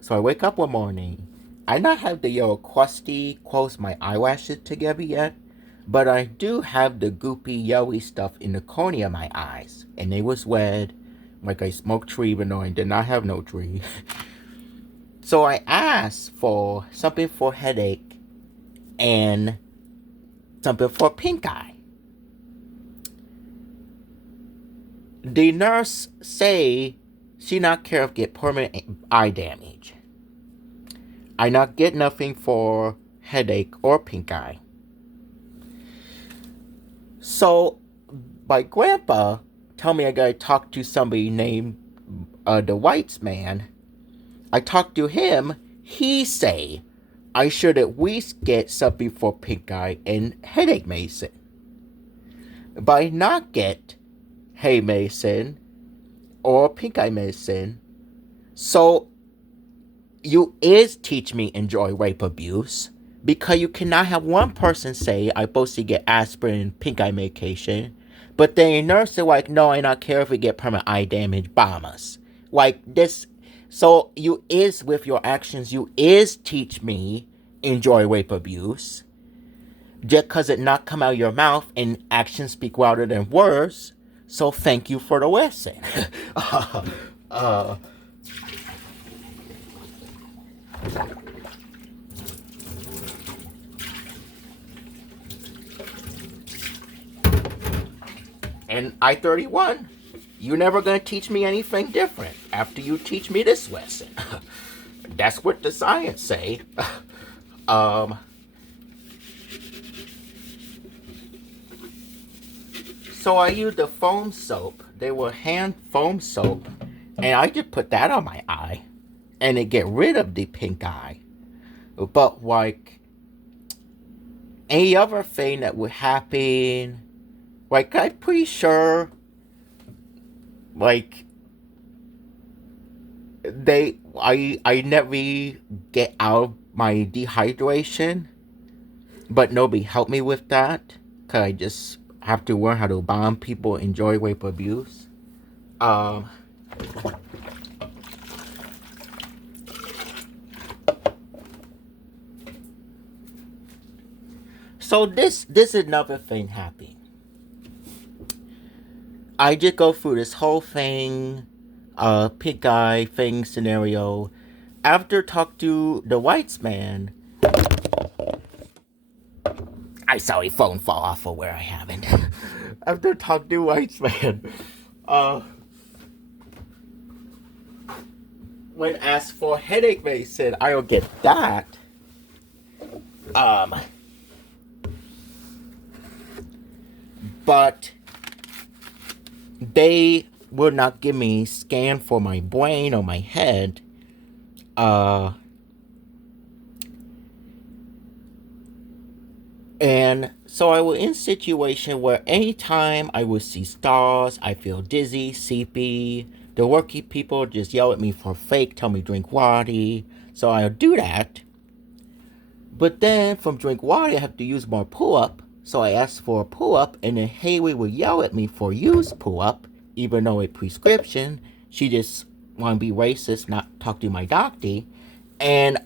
So I wake up one morning I not have the crusty close my eyelashes together yet, but I do have the goopy yellowy stuff in the cornea of my eyes, and they was red, like I smoked tree even though I did not have no tree. So I asked for something for headache and something for pink eye. The nurse say she not care if get permanent eye damage. I not get nothing for headache or pink eye. So my grandpa tell me I gotta talk to somebody named the Whites man. I talked to him. He say I should at least get something for pink eye and headache medicine. But I not get hay medicine or pink eye medicine. So you is teach me enjoy rape abuse because you cannot have one person say I supposed to get aspirin and pink eye medication, but then a nurse is like, no, I not care if we get permanent eye damage, bomb us. Like this. So you is with your actions, you is teach me enjoy rape abuse just because it not come out of your mouth and actions speak louder than words. So thank you for the lesson. uh, and I-31, you never gonna teach me anything different after you teach me this lesson. That's what the science say. um, so I used the foam soap. They were hand foam soap, and I just put that on my eye, and it get rid of the pink eye. But like any other thing that would happen, like I'm pretty sure, like I never get out of my dehydration, but nobody helped me with that because I just have to learn how to bomb people enjoy rape abuse. Um, so this is another thing happening. I just go through this whole thing, pink eye thing scenario. After talk to the whites man, I saw a phone fall off of where I haven't. After talk to whites man, uh, when asked for headache medicine, I'll get that. Um, but they will not give me scan for my brain or my head. And so I was in a situation where anytime I would see stars, I feel dizzy, sleepy. The working people just yell at me for fake, tell me drink water. So I'll do that. But then from drink water, I have to use more pull-up. So I asked for a pull-up, and then Haley would yell at me for use pull-up, even though a prescription. She just want to be racist, not talk to my doctor. And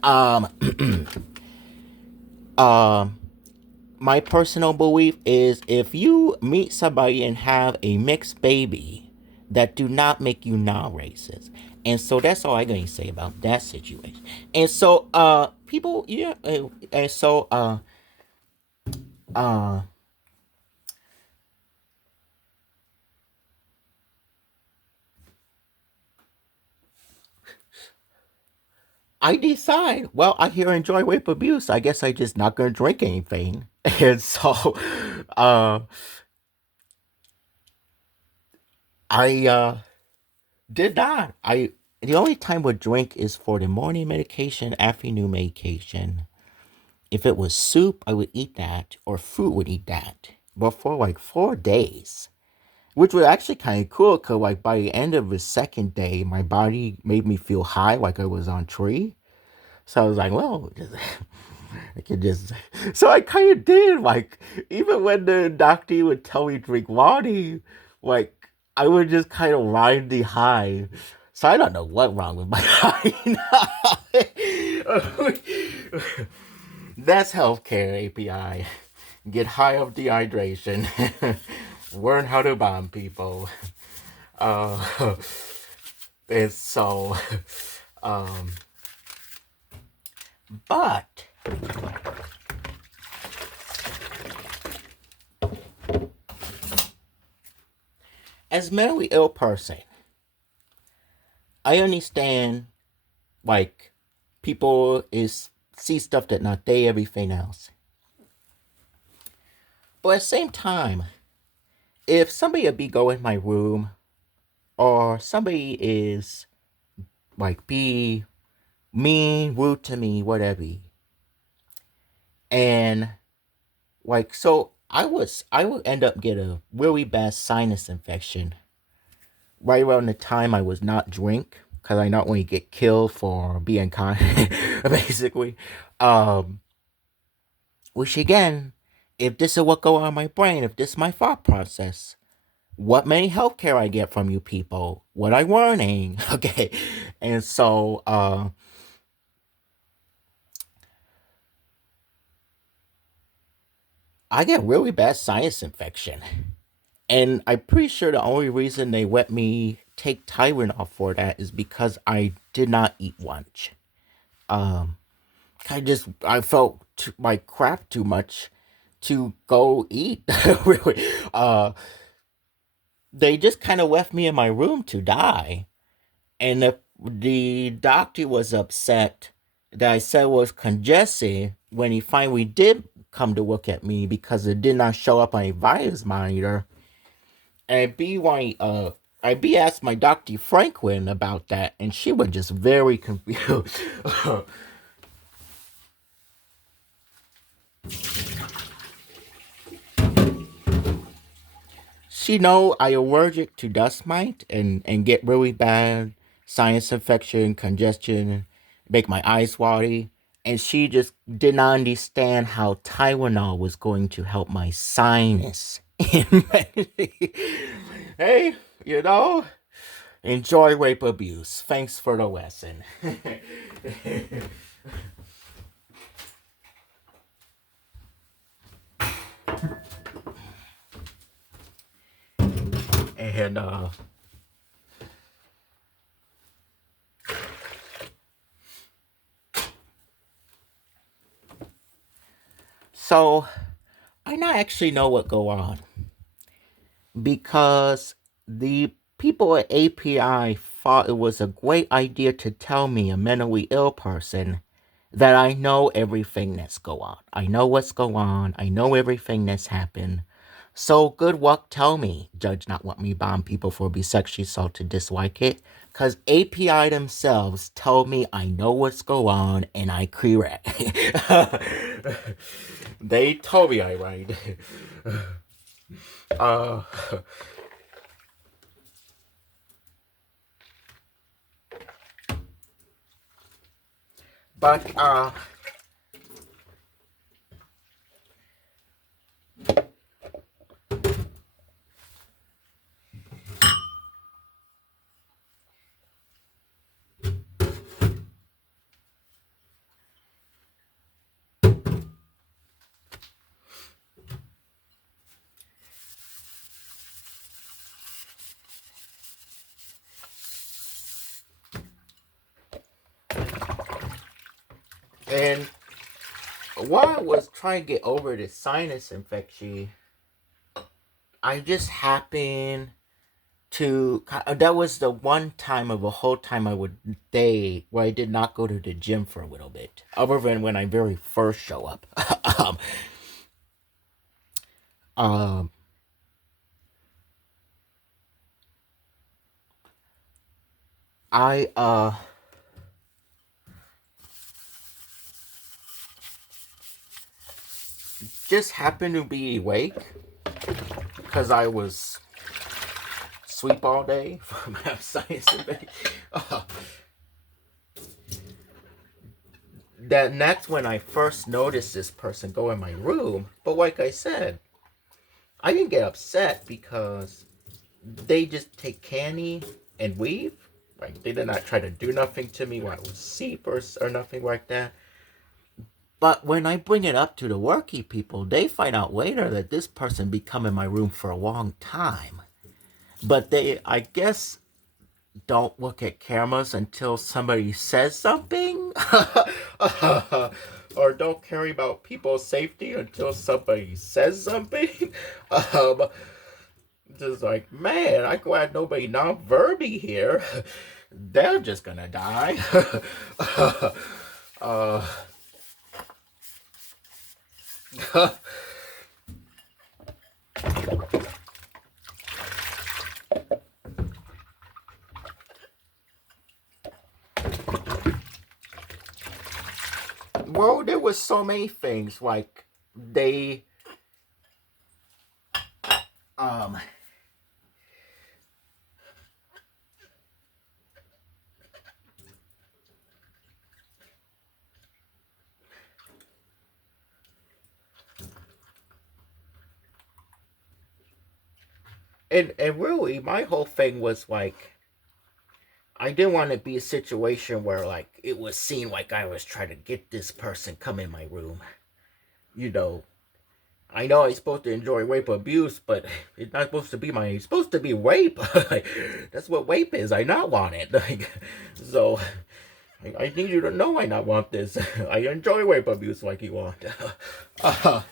my personal belief is if you meet somebody and have a mixed baby, that do not make you non-racist. And so that's all I'm going to say about that situation. And so people, yeah, and so uh I decide, well, I hear enjoy rape abuse. I guess I just not gonna drink anything. And so uh I did not. I the only time I would drink is for the morning medication, afternoon medication. If it was soup, I would eat that, or fruit would eat that. But for like 4 days, which was actually kind of cool, cause like by the end of the second day, my body made me feel high, like I was on tree. So I was like, well, I could just. So I kind of did. Like, even when the doctor would tell me drink water, like, I would just kind of ride the high. So I don't know what wrong with my body. That's healthcare API. Get high of dehydration. Learn how to bomb people. Uh, and so, um, but as mentally ill person, I understand like people is see stuff that not they everything else. But at the same time, if somebody would be go in my room or somebody is like be mean, rude to me, whatever, and like so I would end up get a really bad sinus infection right around the time I was not drink because I not want to get killed for being kind, basically. Um, which again, if this is what go on in my brain, if this is my thought process, what many healthcare I get from you people, what I learning, okay, and so I get really bad sinus infection. And I'm pretty sure the only reason they let me take Tylenol for that is because I did not eat lunch. Um, I felt like crap too much to go eat. Really, they just kind of left me in my room to die, and the doctor was upset that I said was congested when he finally did come to look at me because it did not show up on a virus monitor. And I be asked my Dr. Franklin about that, and she was just very confused. She know I allergic to dust mite and get really bad sinus infection, congestion, make my eyes watery. And she just did not understand how Tylenol was going to help my sinus. Hey, you know, enjoy rape abuse. Thanks for the lesson. And so I not actually know what go on because the people at API thought it was a great idea to tell me, a mentally ill person, that I know everything that's go on. I know what's go on. I know everything that's happened. So good luck tell me, judge not want me bomb people for be sexually assaulted, dislike it. Cause API themselves tell me I know what's go on and I correct. They told me I right. Uh, but and while I was trying to get over this sinus infection, I just happened to that was the one time of a whole time I would day where I did not go to the gym for a little bit, other than when I very first show up. um, um, I just happened to be awake because I was sleep all day from science debate. Uh, that's when I first noticed this person go in my room. But like I said, I didn't get upset because they just take candy and leave. Like, they did not try to do nothing to me while I was asleep or nothing like that. But when I bring it up to the worky people, they find out later that this person be coming in my room for a long time. But they, I guess, don't look at cameras until somebody says something. Or don't care about people's safety until somebody says something. Um, just like, man, I'm glad nobody non-verby here. They're just gonna die. uh, well, there was so many things like they um and really my whole thing was like I didn't want to be a situation where like it was seen like I was trying to get this person come in my room. You know, I know I'm supposed to enjoy rape abuse, but it's not supposed to be my. It's supposed to be rape. Like, that's what rape is. I not want it. Like, so I need you to know I not want this. I enjoy rape abuse like you want. uh,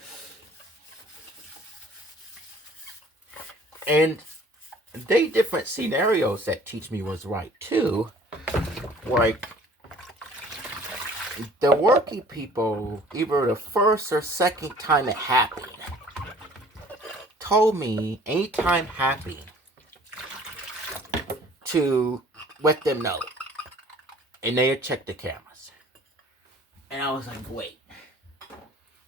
and they different scenarios that teach me was right too. Like the working people, either the first or second time it happened, told me anytime happening to let them know. And they had checked the cameras. And I was like, wait.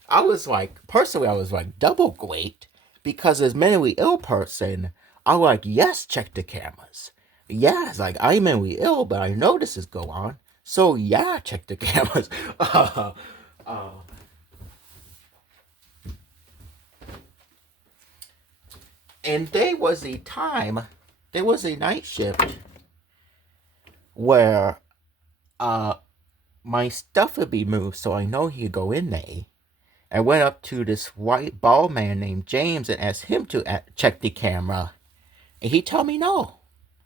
I was like, personally, I was like, double great. Because as mentally ill person, I was like, yes, check the cameras. Yes, like, I'm mentally ill, but I know this is go on. So, yeah, check the cameras. uh, and there was a night shift where my stuff would be moved, so I know he'd go in there. I went up to this white bald man named James and asked him to check the camera. And he told me no.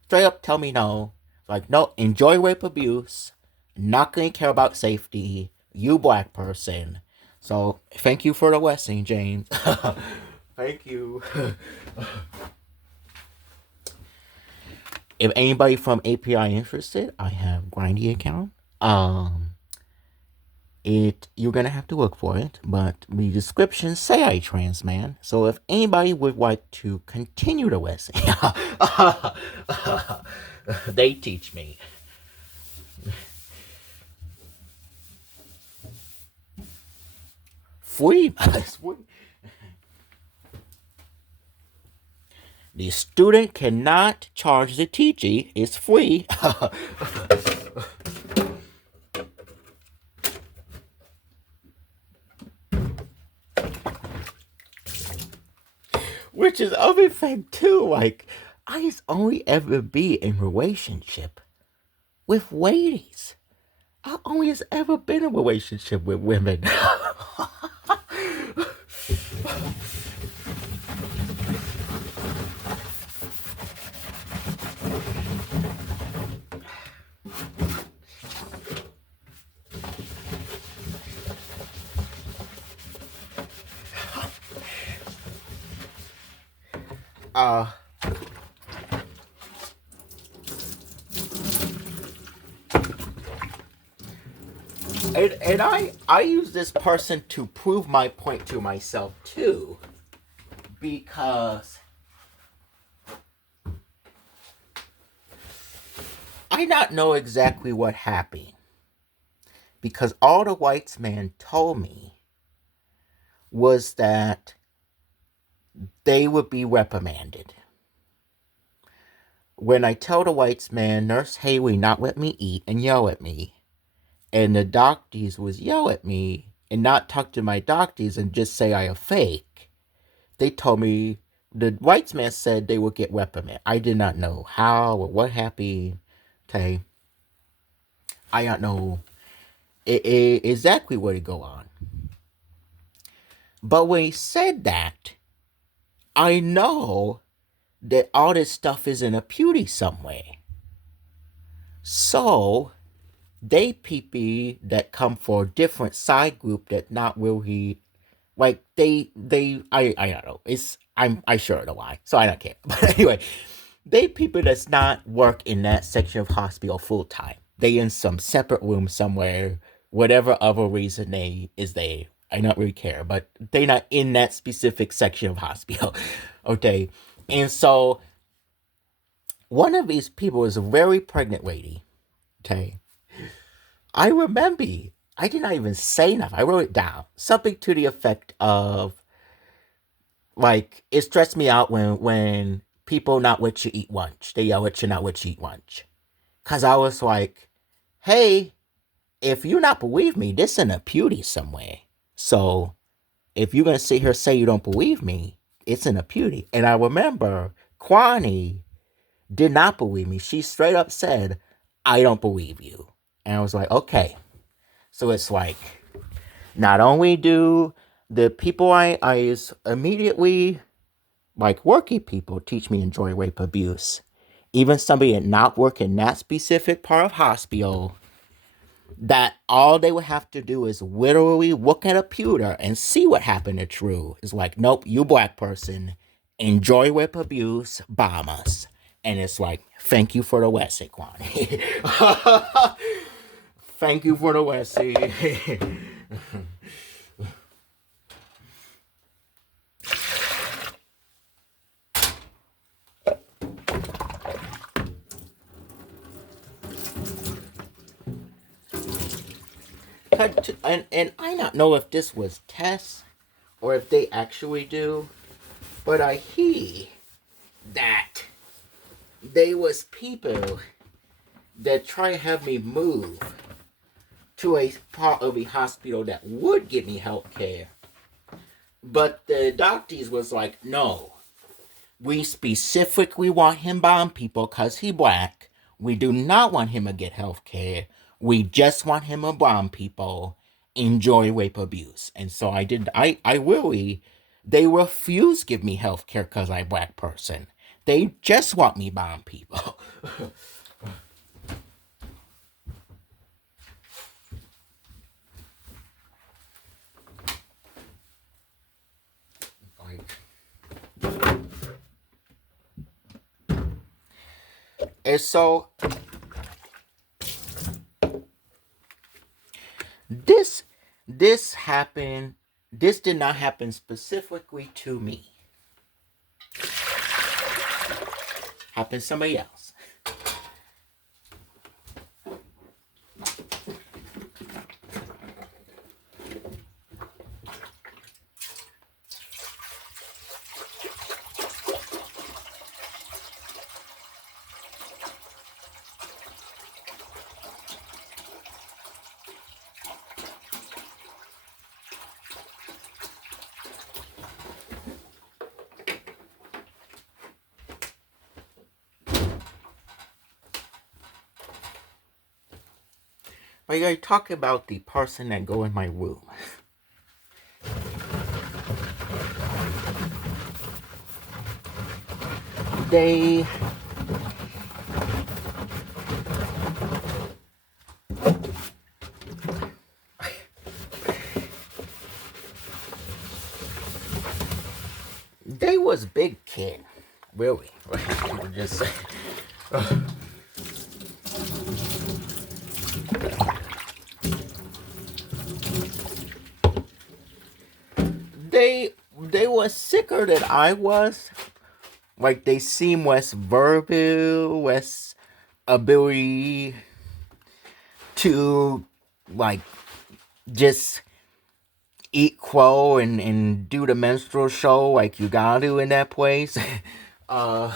Straight up tell me no. Like, no, enjoy rape abuse. Not going to care about safety. You black person. So, thank you for the lesson, James. Thank you. If anybody from API interested, I have Grindy account. You're gonna have to look for it, but the descriptions say I trans man. So if anybody would like to continue the lesson, they teach me. Free. The student cannot charge the teacher. It's free. Which is other thing too. Like, I just only ever be in relationship with ladies. I only has ever been in a relationship with women. uh and I use this person to prove my point to myself too, because I not know exactly what happened, because all the white man told me was that they would be reprimanded. When I tell the white man, Nurse Haley not let me eat and yell at me, and the doctors was yell at me and not talk to my doctors and just say I a fake, they told me the white man said they would get reprimanded. I did not know how or what happened Okay, I don't know exactly what it go on, but when he said that, I know that all this stuff is in a beauty somewhere. So they people that come for a different side group that not really like I don't know. I sure know why, so I don't care. But anyway, they people that's not work in that section of hospital full time. They in some separate room somewhere, whatever other reason they is there. I not really care, but they not in that specific section of hospital. Okay. And so one of these people is a very pregnant lady. Okay. I remember I did not even say enough. I wrote it down. Something to the effect of like it stressed me out when people not let you eat lunch. They yell at you not let you eat lunch. Cause I was like, hey, if you not believe me, this in a beauty somewhere. So if you're gonna sit here and say you don't believe me, it's in a beauty. And I remember Kwani did not believe me. She straight up said, I don't believe you. And I was like, okay. So it's like not only do the people I immediately like working people teach me enjoy rape abuse. Even somebody that not work in that specific part of hospital, that all they would have to do is literally look at a pewter and see what happened to True. It's like, nope, you black person, enjoy rape abuse, bomb us. And it's like, thank you for the lesson, Kwani. Thank you for the lesson. And I don't know if this was tests or if they actually do, but I hear that they was people that try to have me move to a part of the hospital that would give me health care. But the doctors was like, no, we specifically want him bomb people because he black. We do not want him to get health care. We just want him to bomb people, enjoy rape abuse. And so I really, they refuse give me health care because I'm black person. They just want me bomb people. And so this this happened. This did not happen specifically to me. Happened to somebody else. Like I talk about the person that go in my room. They they was big kid, really. Just say. They was sicker than I was. Like they seem less verbal, less ability to like just eat crow and do the menstrual show like you gotta do in that place. uh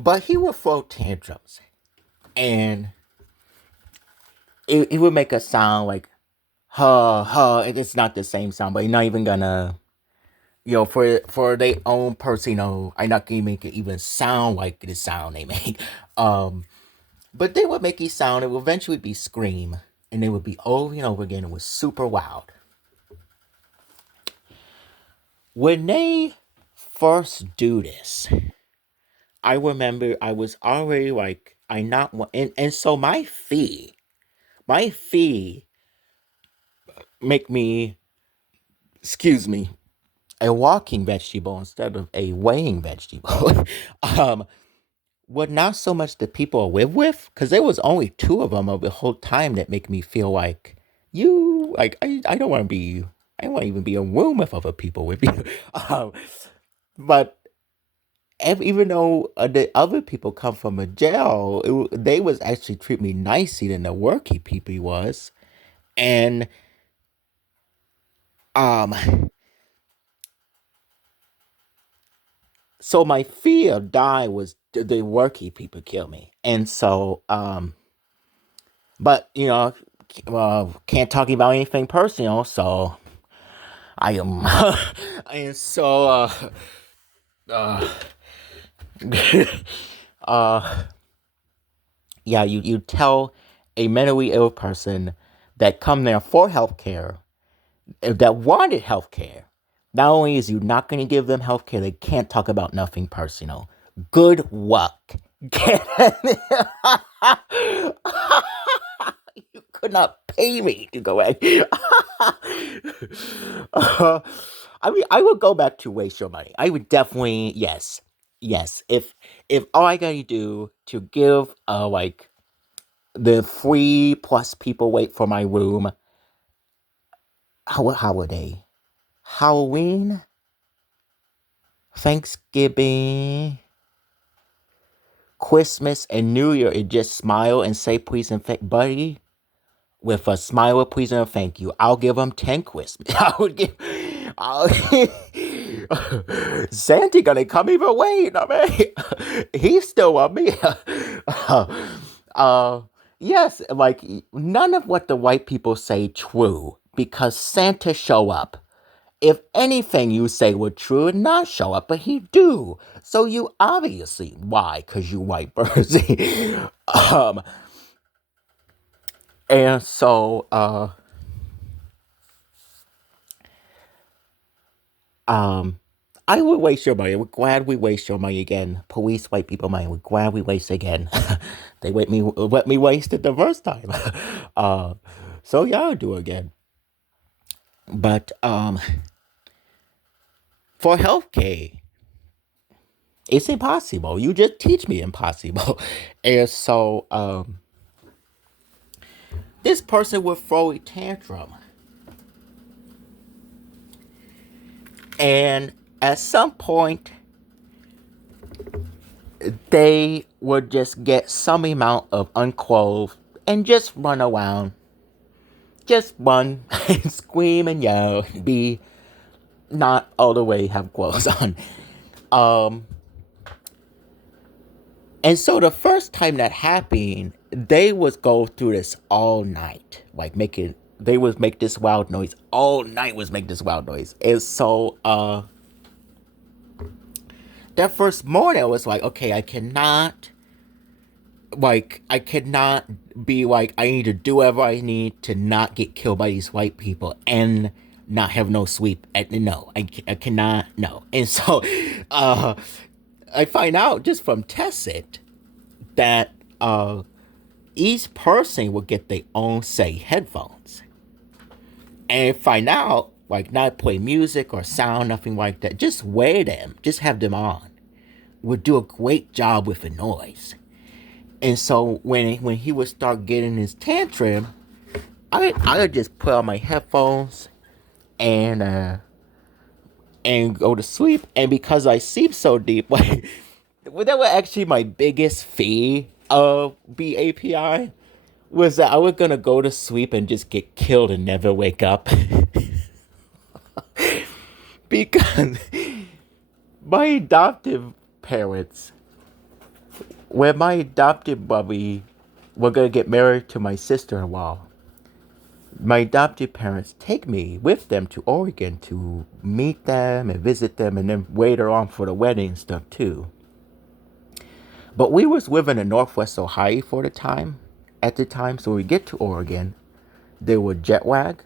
But he would throw tantrums, and it would make a sound like huh huh. It's not the same sound, but you're not even gonna for their own person. I'm not gonna make it even sound like the sound they make. Um, but they would make it sound. It would eventually be scream, and they would be over and over again. It was super loud. When they first do this, I remember I was already like I not wa- and so my fee make me, excuse me, a walking vegetable instead of a weighing vegetable. um, what not so much the people I live with, because there was only two of them over the whole time that make me feel like I don't want to be I don't want to even be in a room with other people with you. um, but even though the other people come from a jail, they was actually treat me nicely than the worky people was, and um, so my fear of die was the worky people kill me, and so but can't talk about anything personal, so I am, and so uh, uh, yeah, you tell a mentally ill person that come there for healthcare, that wanted healthcare. Not only is you not going to give them healthcare, they can't talk about nothing personal. Good luck. You could not pay me to go away. uh, I mean, I would go back to waste your money. I would definitely, yes, yes. If all I gotta do to give like the 3+ people wait for my room, what holiday? Halloween, Thanksgiving, Christmas, and New Year, and just smile and say please and thank buddy with a smile of please and a thank you. I'll give them 10 Christmas. I would give. I'll, Santa gonna come even wait. I mean, he still want me. uh, yes, like none of what the white people say true because Santa show up. If anything you say were true and not show up, but he do. So you obviously why? Cause you white Jersey. um, and so um, I would waste your money. We're glad we waste your money again. Police, white people money. We're glad we waste again. They let me waste it the first time. uh, so yeah, I'll do it again. But for healthcare, it's impossible. You just teach me impossible. And so this person would throw a tantrum, and at some point they would just get some amount of unclothed and just run around, just run and scream and yell, be not all the way have clothes on. Um, and so the first time that happened, they was go through this all night, like making they was make this loud noise all night, was make this loud noise, and so that first morning I was like, okay, I cannot be like I need to do whatever I need to not get killed by these white people and not have no sleep. No, I cannot. No, and so uh, I find out just from Tessit that each person will get their own say headphones, and find out like not play music or sound, nothing like that. Just wear them, just have them on. Would do a great job with the noise. And so when he would start getting his tantrum, I would just put on my headphones and go to sleep. And because I sleep so deep, like that was actually my biggest fee of BAPI, was that I was gonna go to sleep and just get killed and never wake up. Because my adoptive parents when my adopted mummy were gonna get married to my sister-in-law, my adopted parents take me with them to Oregon to meet them and visit them, and then later on for the wedding stuff too. But we was living in Northwest Ohio for the time, at the time, so we get to Oregon, they were jet lag.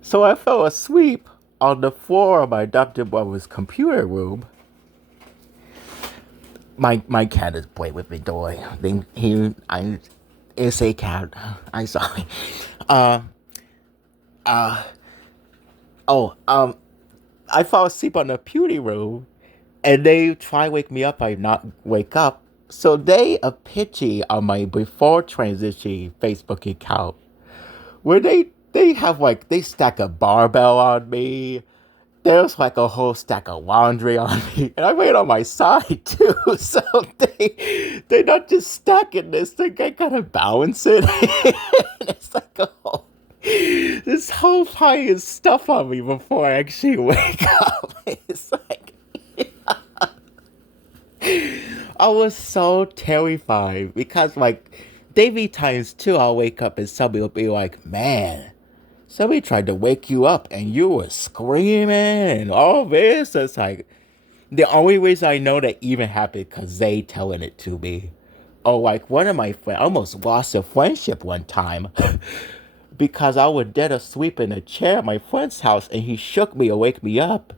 So I fell asleep on the floor of my adopted mother's computer room. My cat is playing with me, doy. It's a cat. I sorry. Uh, uh, oh, I fall asleep on the computer room, and they try to wake me up. I not wake up. So they a picture on my before transition Facebook account where they have like they stack a barbell on me. There's like a whole stack of laundry on me, and I laid on my side too. So they're not just stacking this; they gotta balance it. And it's like a whole this whole pile of stuff on me before I actually wake up. It's like I was so terrified because like Davy times too. I'll wake up and somebody will be like, "Man, somebody tried to wake you up and you were screaming and all this." It's like the only reason I know that even happened because they telling it to me. Oh, like one of my friends almost lost a friendship one time because I was dead asleep in a chair at my friend's house and he shook me and wake me up.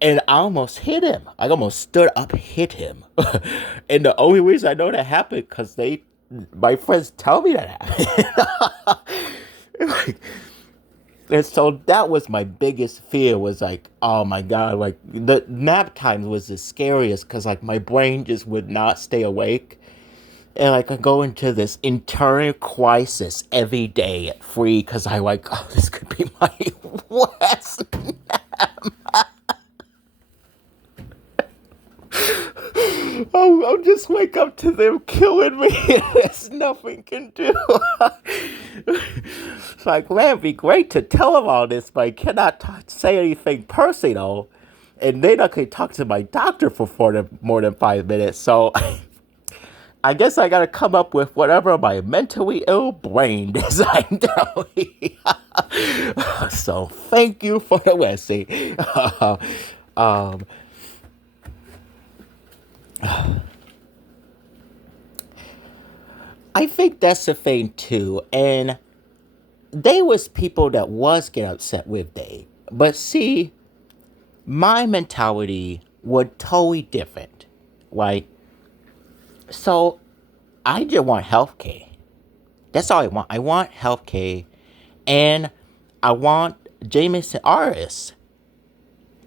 And I almost hit him. I almost stood up, hit him. And the only reason I know that happened because my friends tell me that happened. Like, and so that was my biggest fear was like, oh my God, like the nap time was the scariest because like my brain just would not stay awake. And like I go into this internal crisis every day at 3 because I like, oh, this could be my worst nap. I'll just wake up to them killing me and there's nothing can do. It's like, man, it'd be great to tell them all this, but I cannot say anything personal. And then I could talk to my doctor for more than 5 minutes. So I guess I gotta come up with whatever my mentally ill brain designed me. So thank you for the lesson. um, I think that's the thing too. And they was people that was getting upset with Dave. But see, my mentality was totally different. Right? So I just want health care. That's all I want. I want health care. And I want Jameson Artis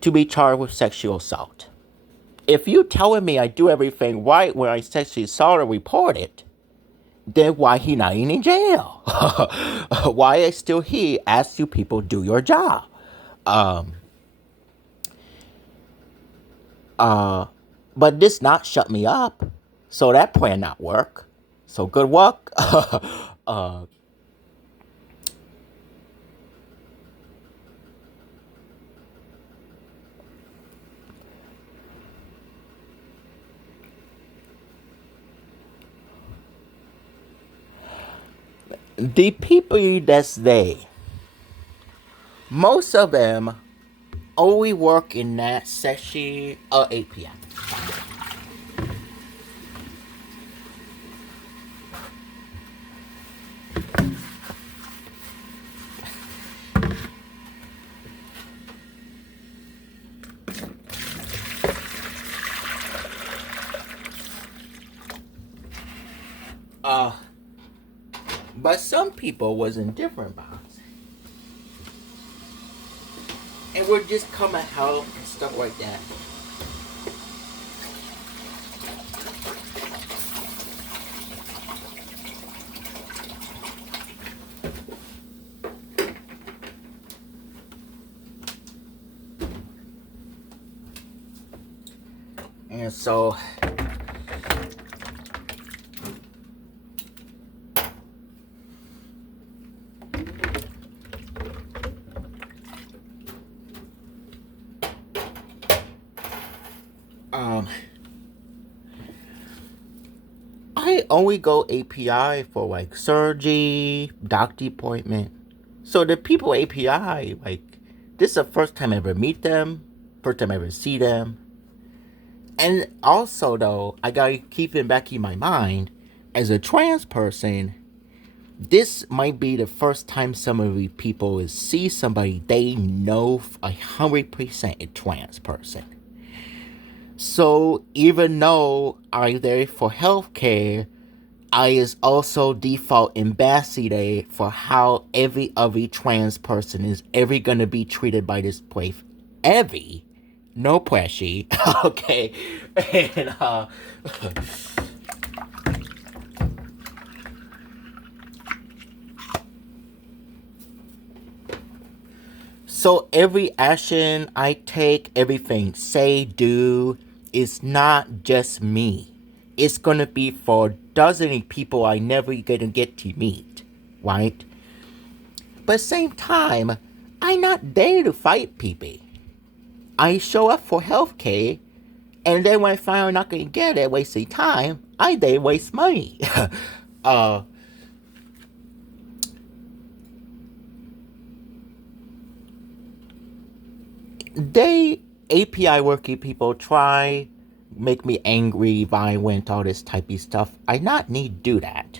to be charged with sexual assault. If you telling me I do everything right when I sexually assault or report it, then why he not in jail? Why is still he ask you people do your job? Um, but this not shut me up, so that plan not work. So good luck. uh, the people that's they, most of them only work in that section of API. Uh, but some people was indifferent about it. And would just come and help and stuff like that. And so um They only go API for like surgery, doctor appointment. So the people API, like, this is the first time I ever meet them, first time I ever see them. And also, though, I gotta keep in back in my mind, as a trans person, this might be the first time some of the people is see somebody they know 100% a trans person. So even though I'm there for healthcare, I is also default ambassador for how every other trans person is ever gonna be treated by this place. Every, no pressure, okay, and so every action I take, everything say, do, is not just me. It's gonna be for dozens of people I never gonna get to meet, right? But at the same time, I'm not there to fight people. I show up for healthcare, and then when I find out I'm not gonna get it, wasting time, I they waste money. uh, they API working people try make me angry, violent, all this type of stuff. I not need to do that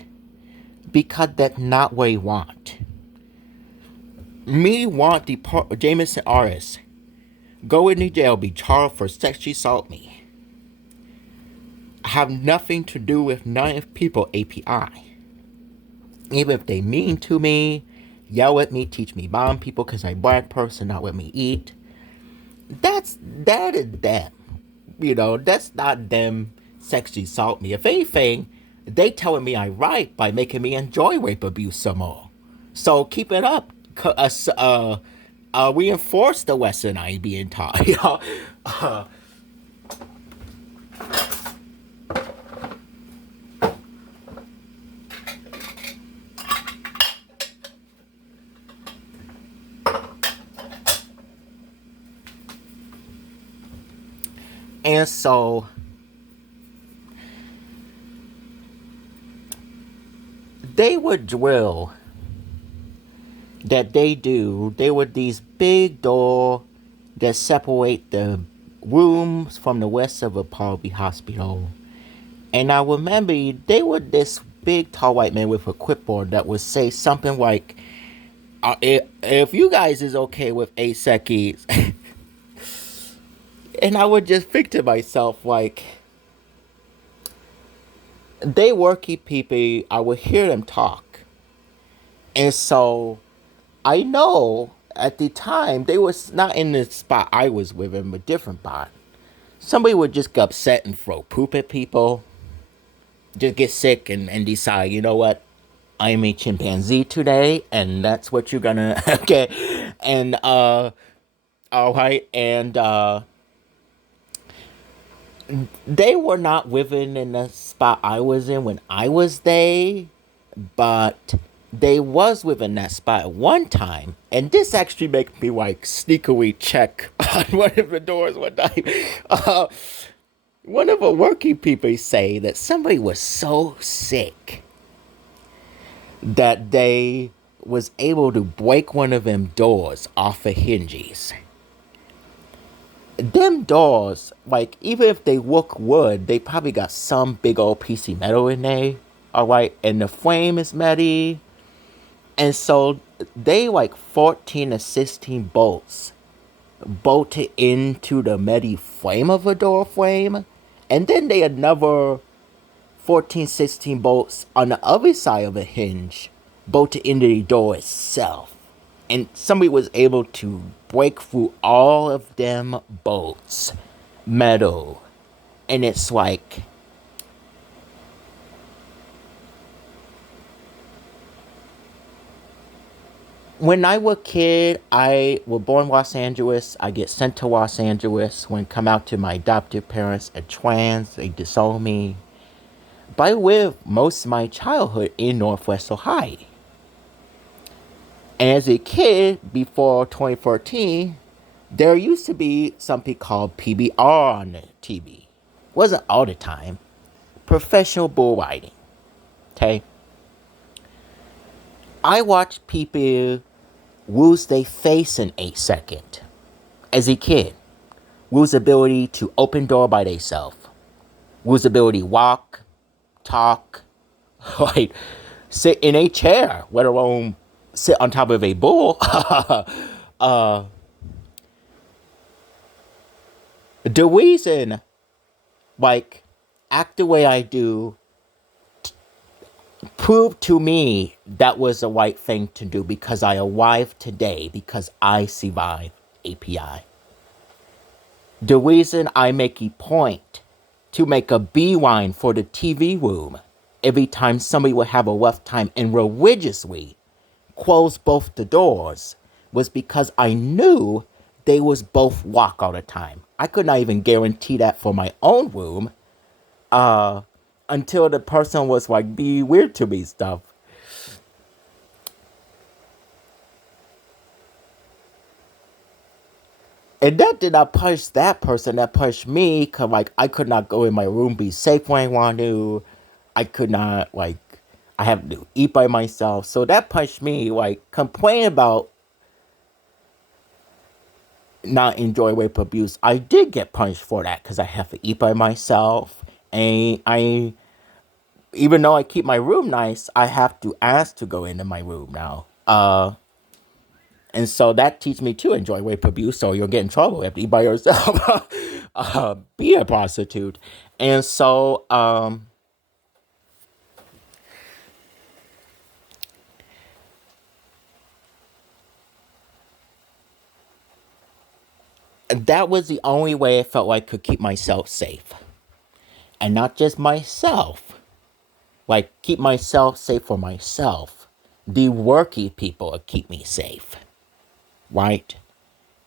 because that's not what I want. Me want the Jameson artist go into jail, be charged for sexually assault me. Have nothing to do with none of people API. Even if they mean to me, yell at me, teach me bomb people because I'm a black person, not let me eat. That is them. You know, that's not them sexually assault me. If anything, they telling me I'm right by making me enjoy rape abuse some more. So keep it up. Reinforce the lesson I being taught. You know. And so they would drill that they do. They were these big door that separate the rooms from the rest of a public hospital. And I remember they were this big tall white man with a clipboard that would say something like, if you guys is okay with 8 seconds. And I would just think to myself, like, they worky people, I would hear them talk. And so I know at the time they was not in the spot I was with them, a different spot. Somebody would just get upset and throw poop at people. Just get sick and decide, you know what? I'm a chimpanzee today, and that's what you're gonna okay. And alright, and they were not living in the spot I was in when I was there, but they was within that spot at one time, and this actually makes me like sneakily check on one of the doors one time. One of the working people say that somebody was so sick that they was able to break one of them doors off the hinges. Them doors, like, even if they look wood, they probably got some big old piece of metal in there, alright? And the frame is metal. And so they like 14 or 16 bolts bolted into the metal frame of a door frame. And then they another 14, 16 bolts on the other side of a hinge bolted into the door itself. And somebody was able to break through all of them bolts, metal. And it's like, when I was a kid, I was born in Los Angeles. I get sent to Los Angeles. When I come out to my adoptive parents at trans, they disown me. But I lived most of my childhood in Northwest Ohio. And as a kid, before 2014, there used to be something called PBR on the TV. Wasn't all the time. Professional bull riding. Okay, I watch people lose their face in 8 seconds as a kid. Lose ability to open door by themselves. Lose ability to walk, talk, like sit in a chair, let alone sit on top of a bull. uh, the reason, like, act the way I do, proved to me that was the right thing to do because I arrived today because I survived API. The reason I make a point to make a beeline for the TV room every time somebody would have a rough time and religiously close both the doors was because I knew they was both locked all the time. I could not even guarantee that for my own room until the person was like be weird to me stuff. And that did not push that person. That pushed me because, like, I could not go in my room, be safe when I want to. I could not, like, I have to eat by myself. So that pushed me, like, complain about not enjoy rape abuse. I did get punished for that because I have to eat by myself. And even though I keep my room nice, I have to ask to go into my room now. And so that teaches me to enjoy rape abuse, so you'll get in trouble. You have to eat by yourself. Be a prostitute. And so that was the only way I felt like I could keep myself safe. And not just myself. Like, keep myself safe for myself. The worky people would keep me safe. Right?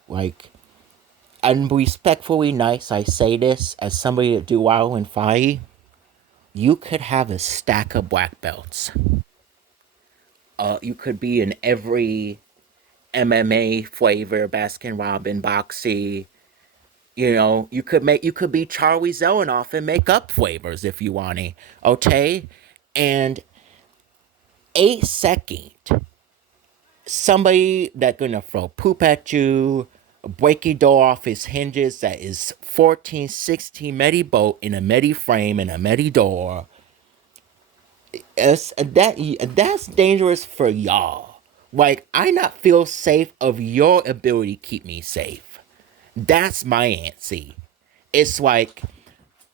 Like, and respectfully nice, I say this as somebody that do WoW and Fire. You could have a stack of black belts. You could be in every MMA flavor, Baskin Robin, Boxy. You know, you could be Charlie Zelenoff and make up flavors if you want to. Okay? And 8 second, somebody that gonna throw poop at you, break your door off its hinges that is 14, 16 medi bolt in a medi frame and a medi door. That's dangerous for y'all. Like, I not feel safe of your ability to keep me safe. That's my antsy. It's like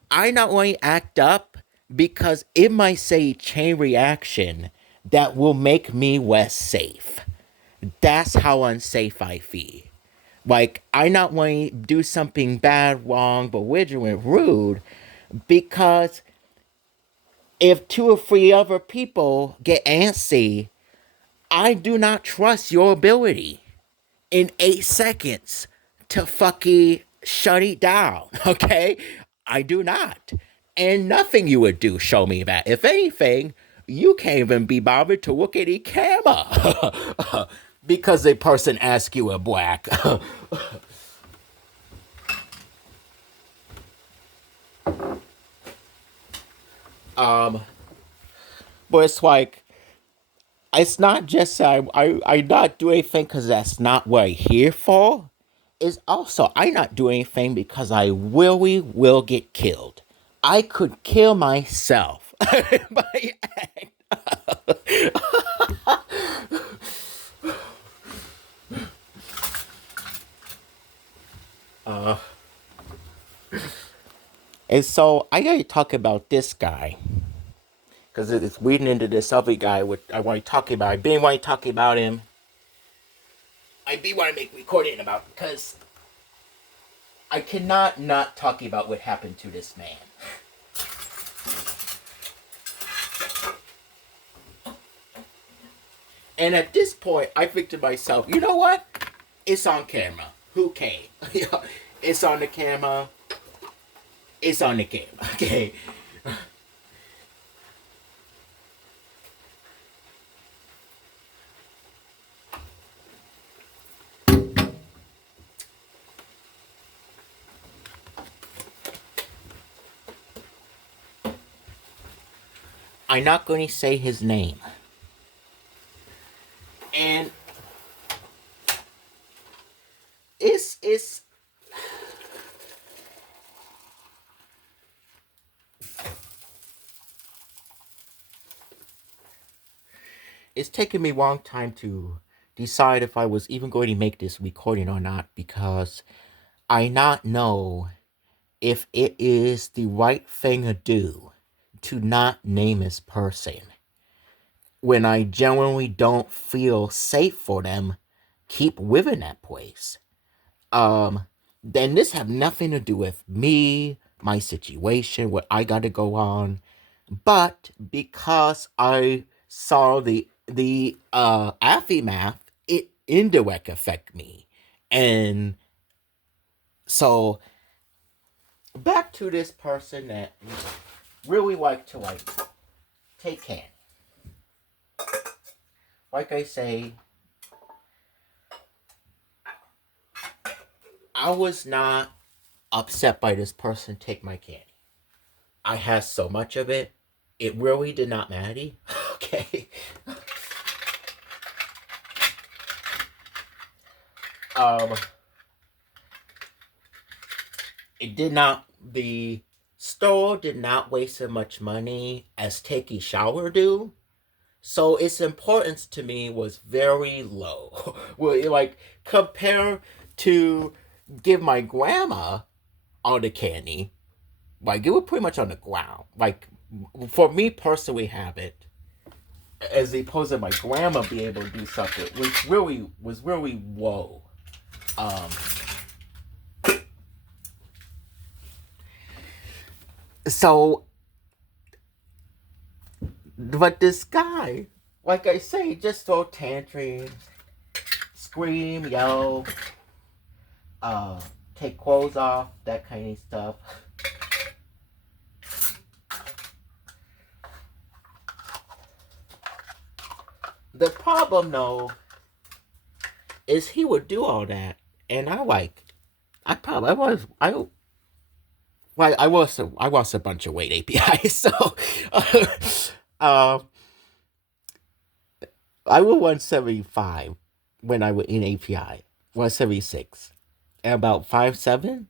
I not only act up because it might say chain reaction that will make me less safe. That's how unsafe I feel. Like, I not want to do something bad, wrong, belligerent, rude, because if two or three other people get antsy, I do not trust your ability in 8 seconds to fucking shut it down, okay? I do not. And nothing you would do show me that. If anything, you can't even be bothered to look at the camera because a person asks you a black. um, but it's like, it's not just I not do anything because that's not what I'm here for. It's also I not do anything because I really will get killed. I could kill myself by and so I gotta talk about this guy because it's leading into this other guy. Which I want to talk about. I been want to talk about him. I be want to make recording about because I cannot not talk about what happened to this man. And at this point, I think to myself, you know what? It's on camera. Who came? It's on the camera. It's on the camera. Okay. I'm not going to say his name. And it's it's taken me a long time to decide if I was even going to make this recording or not, because I not know if it is the right thing to do to not name this person when I genuinely don't feel safe for them keep within that place. Um, then this have nothing to do with me, my situation, what I got to go on, but because I saw the aftermath, it indirect affect me, and so back to this person that really like to take candy. Like I say, I was not upset by this person take my candy. I had so much of it. It really did not matter. Okay. Um, it did not. The store did not waste as much money as taking shower do. So its importance to me was very low. Well, like compare to give my grandma all the candy, like it was pretty much on the ground. Like for me personally, have it as opposed to my grandma be able to do something, which really was really whoa. Um, so, but this guy, like I say, just throw tantrums, scream, yell, uh, take clothes off, that kind of stuff. The problem, though, is he would do all that, and I probably I was I well, I lost a bunch of weight API, so uh, uh, I was 175 when I was in API, 176, and about 5'7".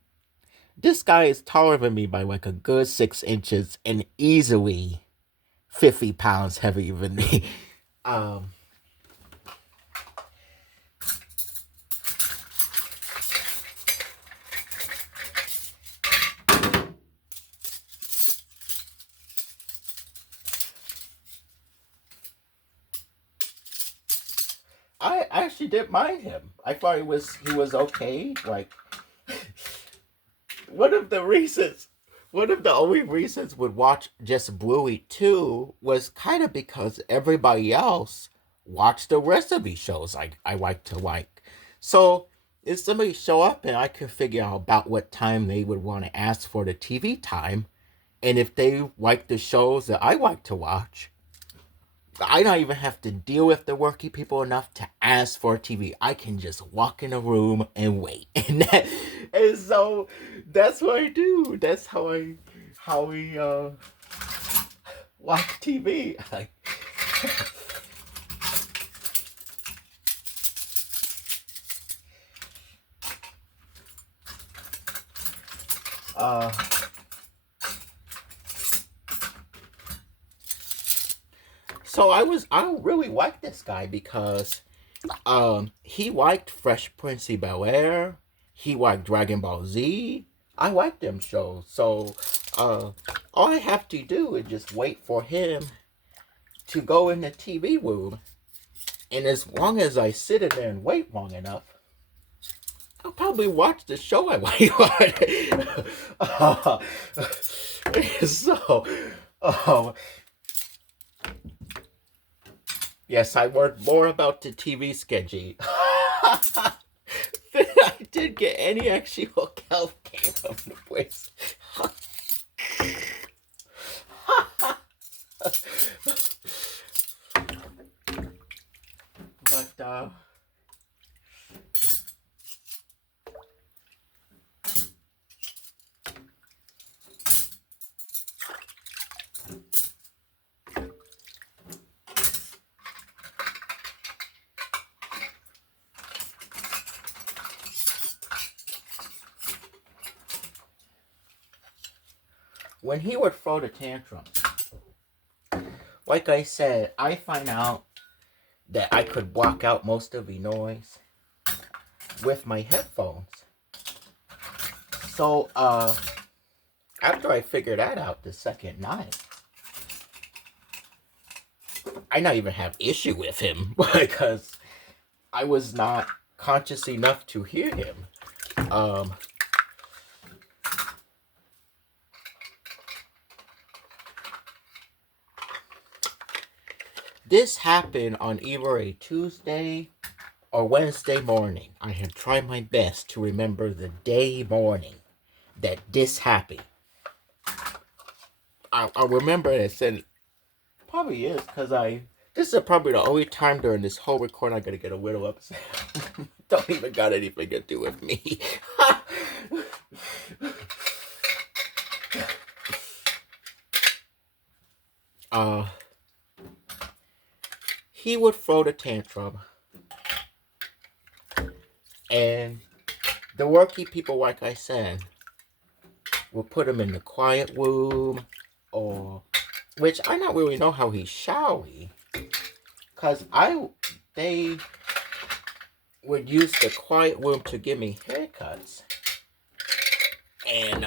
This guy is taller than me by like a good 6 inches and easily 50 pounds heavier than me. Um, I actually didn't mind him. I thought he was okay. Like one of the reasons, one of the only reasons would watch just Bluey 2 was kind of because everybody else watched the rest of these shows I like to like. So if somebody show up and I could figure out about what time they would want to ask for the TV time, and if they like the shows that I like to watch, I don't even have to deal with the working people enough to ask for TV. I can just walk in a room and wait, and so that's what I do. That's how we watch TV. uh, so I don't really like this guy because he liked Fresh Prince of Bel Air. He liked Dragon Ball Z. I like them shows. So uh, all I have to do is just wait for him to go in the TV room. And as long as I sit in there and wait long enough, I'll probably watch the show I like. So, um, yes, I learned more about the TV schedule than I did get any actual health care from the place. But when he would throw the tantrum, like I said, I find out that I could block out most of the noise with my headphones. So, after I figured that out the second night, I not even have issue with him because I was not conscious enough to hear him. This happened on either a Tuesday or Wednesday morning. I had tried my best to remember the day morning that this happened. I remember it. I said, probably is because this is probably the only time during this whole recording I gotta get a little upset. Don't even got anything to do with me. He would throw the tantrum, and the worky people, like I said, would put him in the quiet room, or which I don't really know how he's showy, cause they would use the quiet room to give me haircuts, and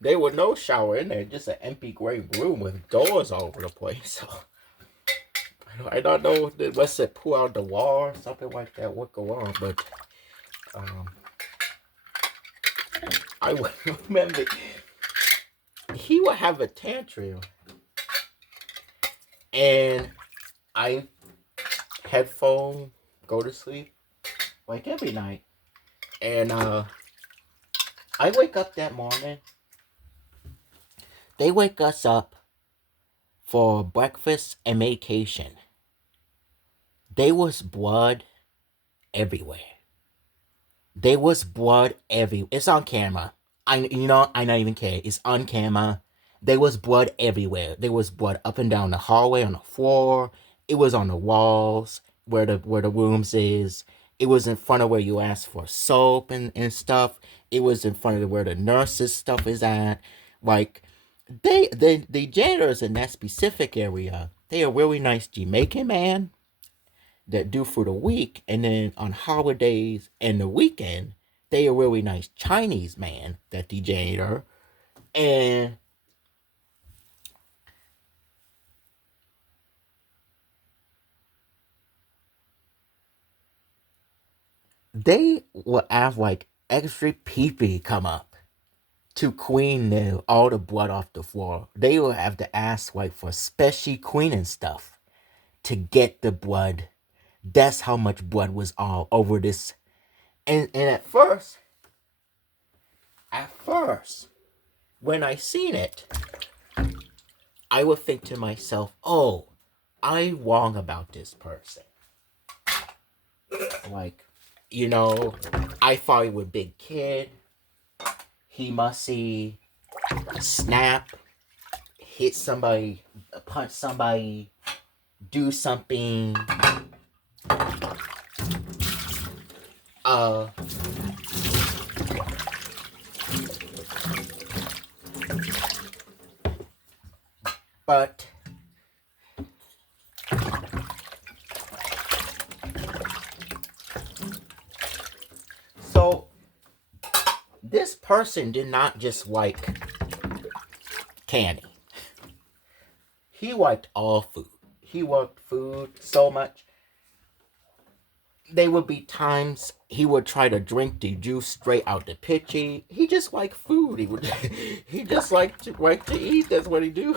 there was no shower in there, just an empty gray room with doors all over the place. So I don't know what's it, pull out the wall or something like that, what go on, but I remember he would have a tantrum, and I headphone go to sleep like every night, and I wake up that morning. They wake us up for breakfast and medication. There was blood everywhere. There was blood everywhere. It's on camera. I not even care. It's on camera. There was blood everywhere. There was blood up and down the hallway, on the floor. It was on the walls where the rooms is. It was in front of where you ask for soap and stuff. It was in front of where the nurses stuff is at. Like the janitors in that specific area, they are really nice Jamaican man that do for the week, and then on holidays and the weekend, they a really nice Chinese man that the janitor, and they will have like extra pee come up to clean all the blood off the floor. They will have to ask like for special cleaning stuff to get the blood. That's how much blood was all over this. And at first, when I seen it, I would think to myself, oh, I'm wrong about this person. Like, I thought he was a big kid. He must see snap, hit somebody, punch somebody, do something. But so this person did not just like candy. He liked all food. He liked food so much. There would be times he would try to drink the juice straight out the pitcher. He just liked food. He just liked to eat. That's what he do.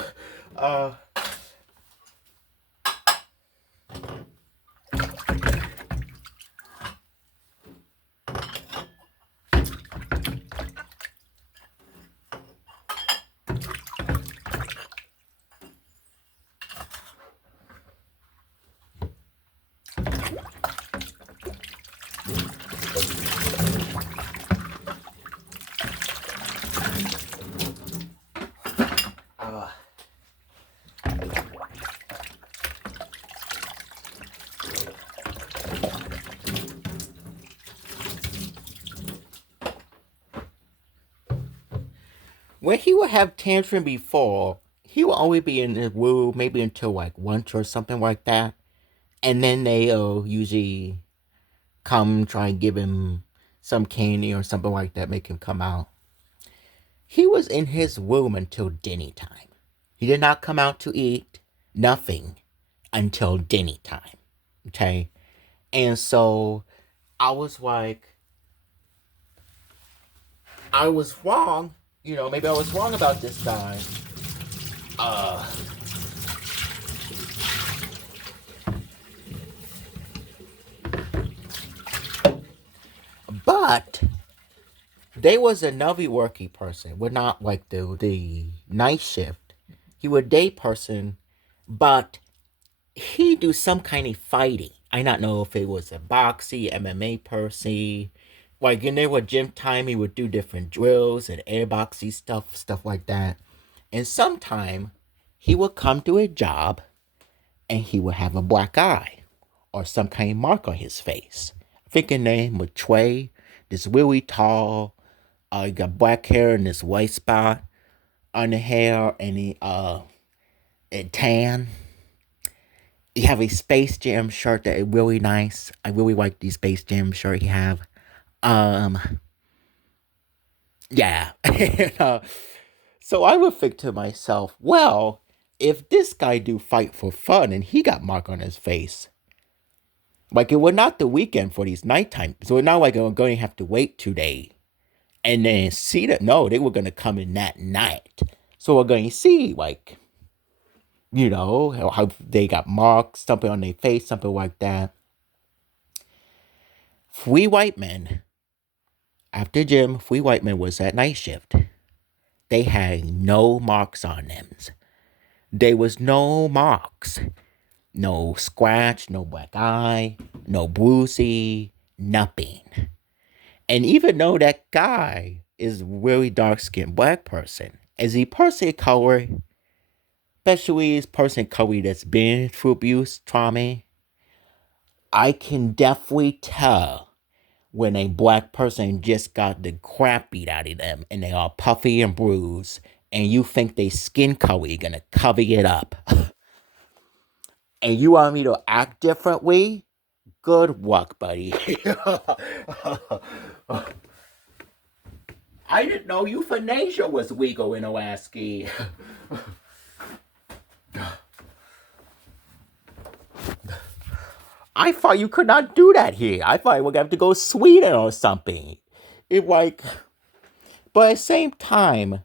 when he would have tantrum before, he would always be in the room maybe until like lunch or something like that. And then they'll usually come try and give him some candy or something like that, make him come out. He was in his room until dinner time. He did not come out to eat nothing until dinner time. Okay? And so I was like, I was wrong. Maybe I was wrong about this guy. Uh, but there was another working person. We're not like the night shift. He was a day person, but he do some kind of fighting. I not know if it was a boxy, MMA person. Like in there with gym time, he would do different drills and airboxy stuff like that. And sometime he would come to a job and he would have a black eye or some kind of mark on his face. I think his name was Trey. This really tall, he got black hair and this white spot on the hair, and he tan. He have a Space Jam shirt that is really nice. I really like the Space Jam shirt he have. Um, yeah. So I would think to myself, well, if this guy do fight for fun and he got mark on his face, like it was not the weekend for these nighttime, so it's not like I'm going to have to wait 2 days and then see that. No, they were going to come in that night, so we're going to see like how they got marks, something on their face, something like that. Three white men after gym. Three white men was at night shift. They had no marks on them. There was no marks. No scratch, no black eye, no bruisey, nothing. And even though that guy is really dark skinned black person, as a person of color, especially as person of color that's been through abuse, trauma, I can definitely tell when a black person just got the crap beat out of them and they are puffy and bruised, and you think they skin color is gonna cover it up. And you want me to act differently? Good luck, buddy. I didn't know euthanasia was legal in Alaska. I thought you could not do that here. I thought we're gonna have to go to Sweden or something. It like, but at the same time,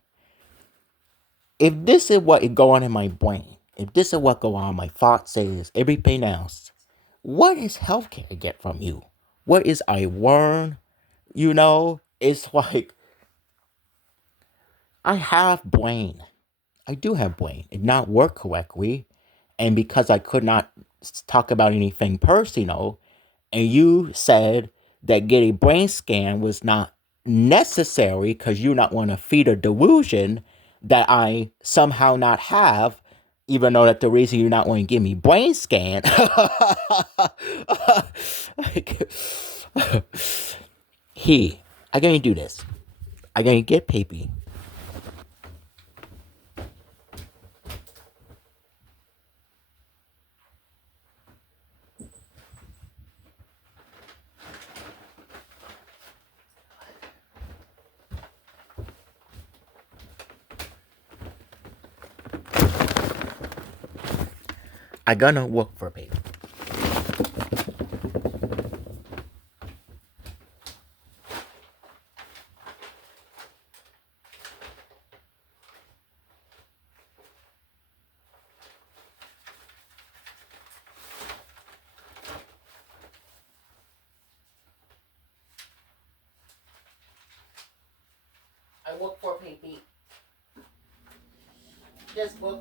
if this is what is going on in my brain, if this is what go on, my thoughts says everything else. What is healthcare get from you? What is I learn? It's like I have brain. I do have brain. It not work correctly, and because I could not talk about anything personal, and you said that getting a brain scan was not necessary because you not want to feed a delusion that I somehow not have, even though that the reason you not want to give me brain scan. Like, I gonna do this. I gonna get paper. I gonna work for paper. I work for paper. Just work.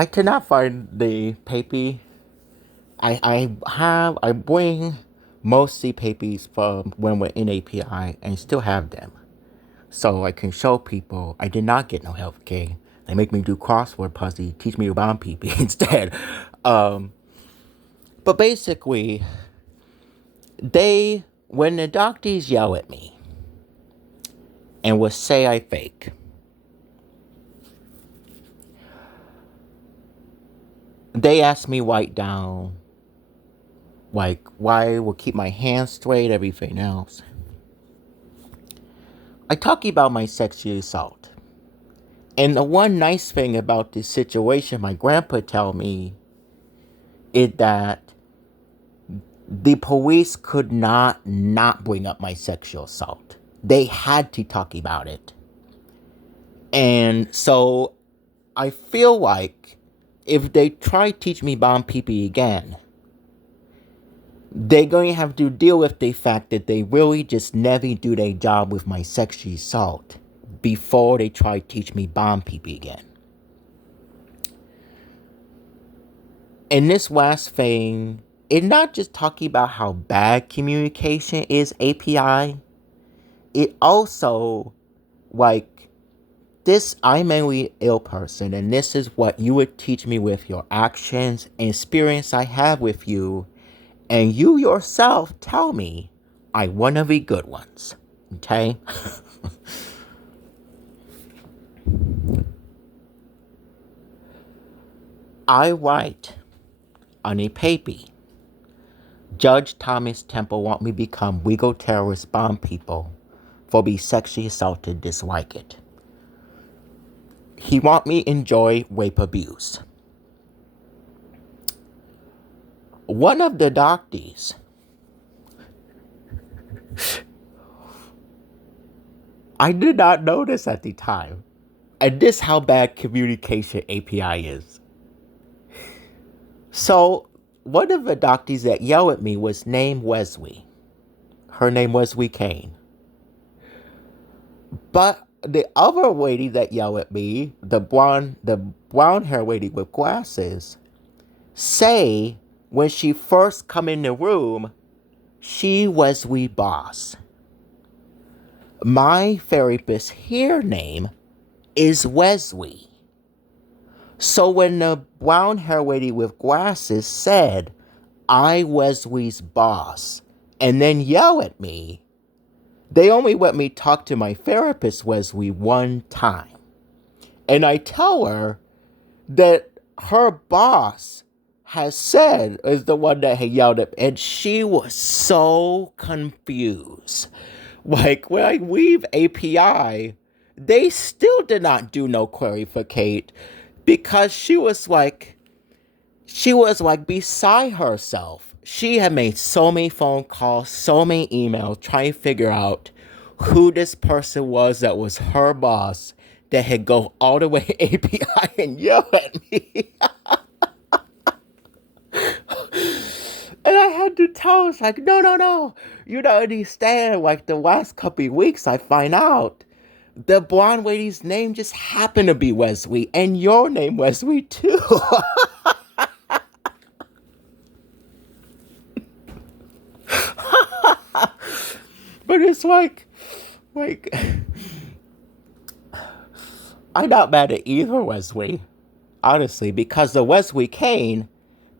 I cannot find the paper. I bring mostly papers from when we're in API and still have them. So I can show people I did not get no health care. They make me do crossword puzzle, teach me about PP instead. Um, but basically, when the doctors yell at me and will say I fake, they ask me write down, like, why I will keep my hands straight, everything else. I talk about my sexual assault. And the one nice thing about this situation my grandpa tell me is that the police could not bring up my sexual assault. They had to talk about it. And so I feel like if they try to teach me bomb PP again, they're going to have to deal with the fact that they really just never do their job with my sexual assault before they try to teach me bomb PP again. And this last thing, it's not just talking about how bad communication is API. It also, like, this, I'm a mentally ill person, and this is what you would teach me with your actions and experience I have with you, and you yourself tell me I one of the good ones. Okay? I write on a paper. Judge Thomas Temple want me become legal terrorist bomb people for be sexually assaulted, dislike it. He want me enjoy rape abuse. One of the doctors, I did not know this at the time. And this how bad communication API is. So one of the doctors that yelled at me was named Wesley. Her name was Wesley Kane. But the other lady that yelled at me, the brown hair lady with glasses, say when she first come in the room, she was we boss. My therapist here name is Wesley. So when the brown hair lady with glasses said I Wesley's boss and then yell at me, they only let me talk to my therapist Wesley one time. And I tell her that her boss has said is the one that had yelled at me, and she was so confused. Like when I leave API, they still did not do no clarificate because she was like beside herself. She had made so many phone calls, so many emails, trying to figure out who this person was that was her boss that had go all the way to API and yell at me. And I had to tell her, it's like, no. You don't understand. Like the last couple of weeks, I find out the blonde lady's name just happened to be Wesley, and your name Wesley too. But it's like, I'm not mad at either Wesley, honestly, because the Wesley Kane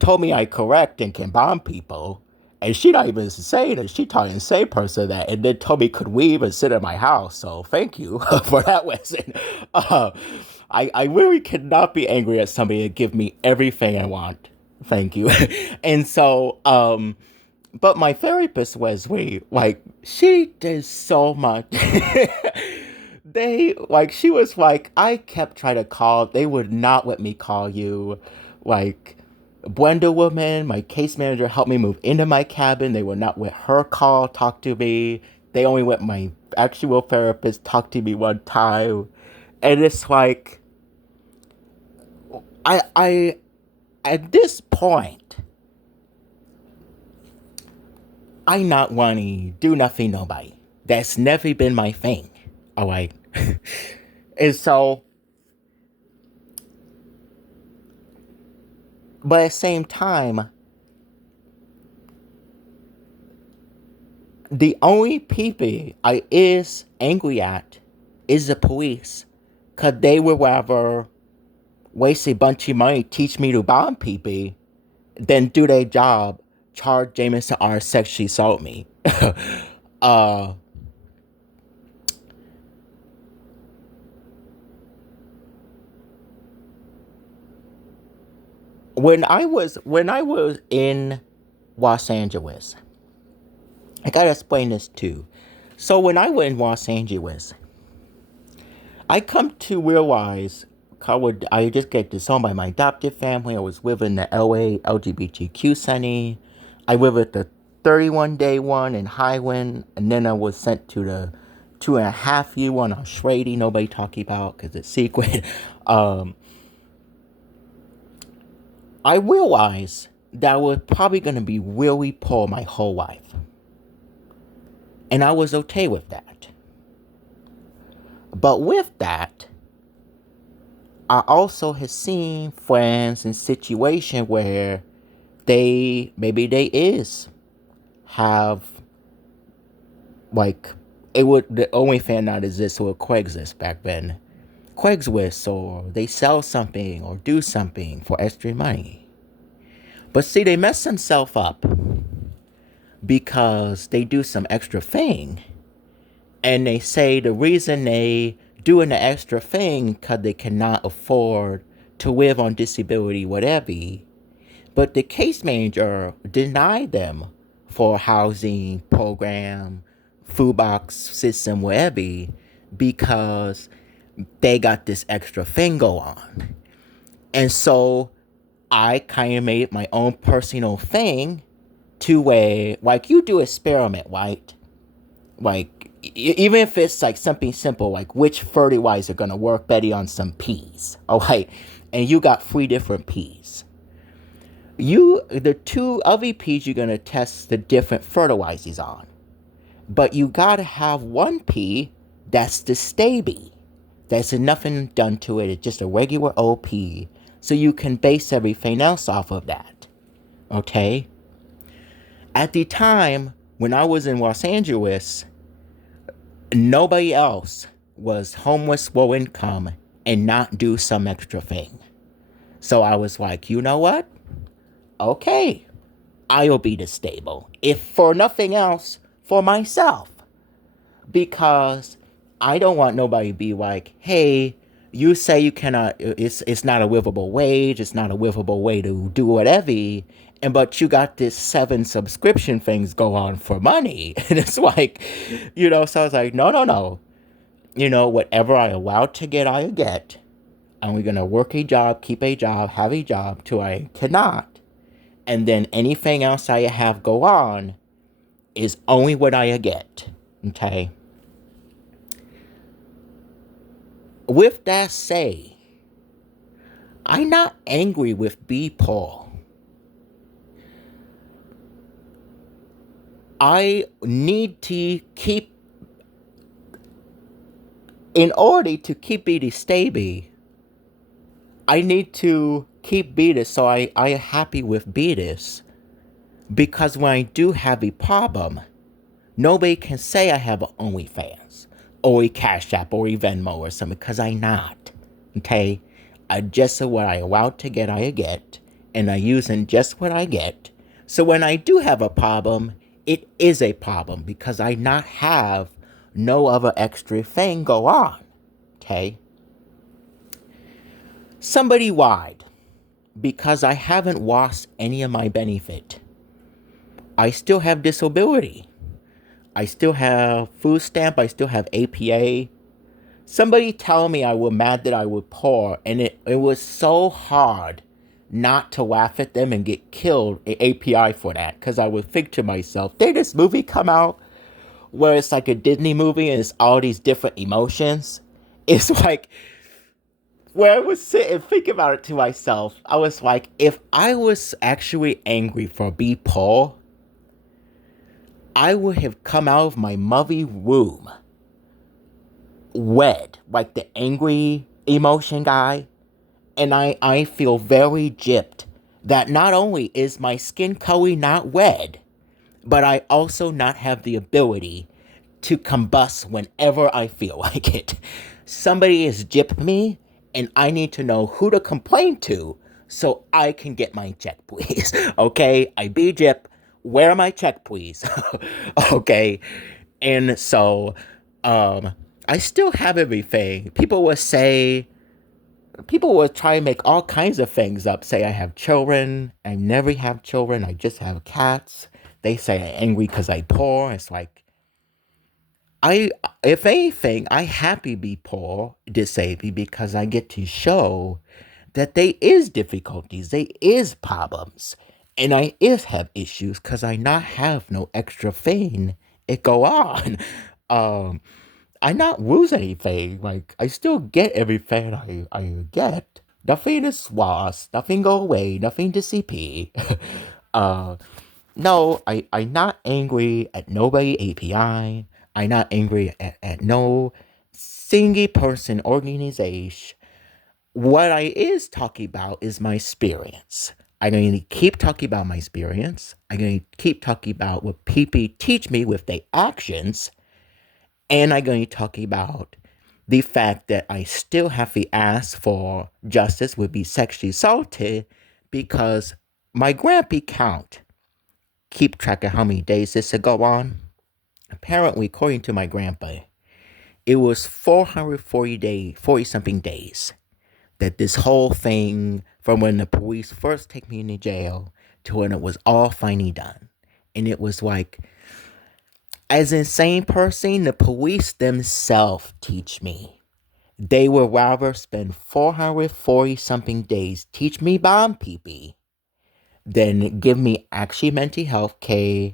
told me I correct and can bomb people, and she not even saying it. She talking the same person that, and then told me could leave and sit at my house. So thank you for that, Wesley. I really cannot be angry at somebody that give me everything I want. Thank you. And so, but my therapist Wesley, like, she did so much. She was like, I kept trying to call. They would not let me call you. Like, Blender Woman, my case manager, helped me move into my cabin. They would not let her talk to me. They only let my actual therapist talk to me one time. And it's like, I at this point, I not want to do nothing nobody. That's never been my thing. Alright? And so But at the same time, the only people I is angry at is the police. Cause they would rather waste a bunch of money teach me to bomb people than do their job, charge Jameson R sexually assault me. uh when I was in Los Angeles, I gotta explain this too. So when I was in Los Angeles, I come to realize I just get disowned by my adopted family. I was living in the LA LGBTQ center. I lived at the 31-day one in Highland, and then I was sent to the 2.5 year one on Schrader. Nobody talking about because it's secret. um, I realized that I was probably gonna be really poor my whole life, and I was okay with that. But with that, I also have seen friends in situation where they is have like it would the only fan not exist with Craigslist back then. Craigslist, or they sell something or do something for extra money. But see, they mess themselves up because they do some extra thing, and they say the reason they doing the extra thing because they cannot afford to live on disability, whatever. But the case manager denied them for housing program, food box system, whatever, because they got this extra thing go on. And so I kind of made my own personal thing to where, like, you do experiment, right? Like, even if it's like something simple, like which fertilizer gonna work better on some peas, all right? And you got 3 different peas. The two other peas you're gonna test the different fertilizers on, but you gotta have one pea that's the stable. There's nothing done to it. It's just a regular old pea, so you can base everything else off of that. Okay. At the time when I was in Los Angeles, nobody else was homeless, low income, and not do some extra thing. So I was like, you know what? Okay, I'll be the stable. If for nothing else, for myself. Because I don't want nobody to be like, hey, you say you cannot, it's not a livable wage, it's not a livable way to do whatever, and but you got this 7 subscription things go on for money. And it's like, so I was like, no, no, no. Whatever I allowed to get, I get. And we're gonna work a job, keep a job, have a job till I cannot. And then anything else I have go on is only what I get. Okay? With that say, I'm not angry with B. Paul. I need to keep, in order to keep it stable, I need to keep Beatus, so I am happy with Beatus. Because when I do have a problem, nobody can say I have an OnlyFans, or a Cash App, or a Venmo, or something, because I not. Okay? I just what I allowed to get, I get, and I using just what I get. So when I do have a problem, it is a problem, because I not have no other extra thing go on. Okay? Somebody lied, because I haven't lost any of my benefit. I still have disability. I still have food stamp. I still have APA. Somebody tell me I was mad that I was poor, and it was so hard not to laugh at them and get killed at API for that, because I would think to myself, did this movie come out where it's like a Disney movie and it's all these different emotions? It's like, where I was sitting and thinking about it to myself, I was like, if I was actually angry for being poor, I would have come out of my mother womb red, like the angry emotion guy. And I feel very gypped that not only is my skin color not red, but I also not have the ability to combust whenever I feel like it. Somebody has gypped me, and I need to know who to complain to so I can get my check, please. Okay, I be gypped. Where are my check, please? Okay, and so, um, I still have everything. People will try and make all kinds of things up. Say I have children. I never have children. I just have cats. They say I'm angry because I poor. It's like I, if anything, I happy be poor, disabled because I get to show that they is difficulties, they is problems, and I is have issues because I not have no extra thing it go on. Um, I not lose anything. Like I still get everything I get. Nothing is lost. Nothing go away. Nothing disappear. uh, no, I not angry at nobody API. I not angry at no single person organization. What I is talking about is my experience. I'm going to keep talking about my experience. I'm going to keep talking about what people teach me with their actions. And I'm going to talk about the fact that I still have to ask for justice would be sexually assaulted because my grandpa count keep track of how many days this would go on. Apparently, according to my grandpa, it was 40 something days that this whole thing from when the police first take me into jail to when it was all finally done. And it was like, as an insane person, the police themselves teach me. They would rather spend 440 something days teach me bomb pee than give me actually mental health care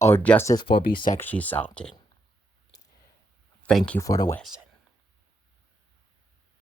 or justice for be sexually assaulted. Thank you for the West.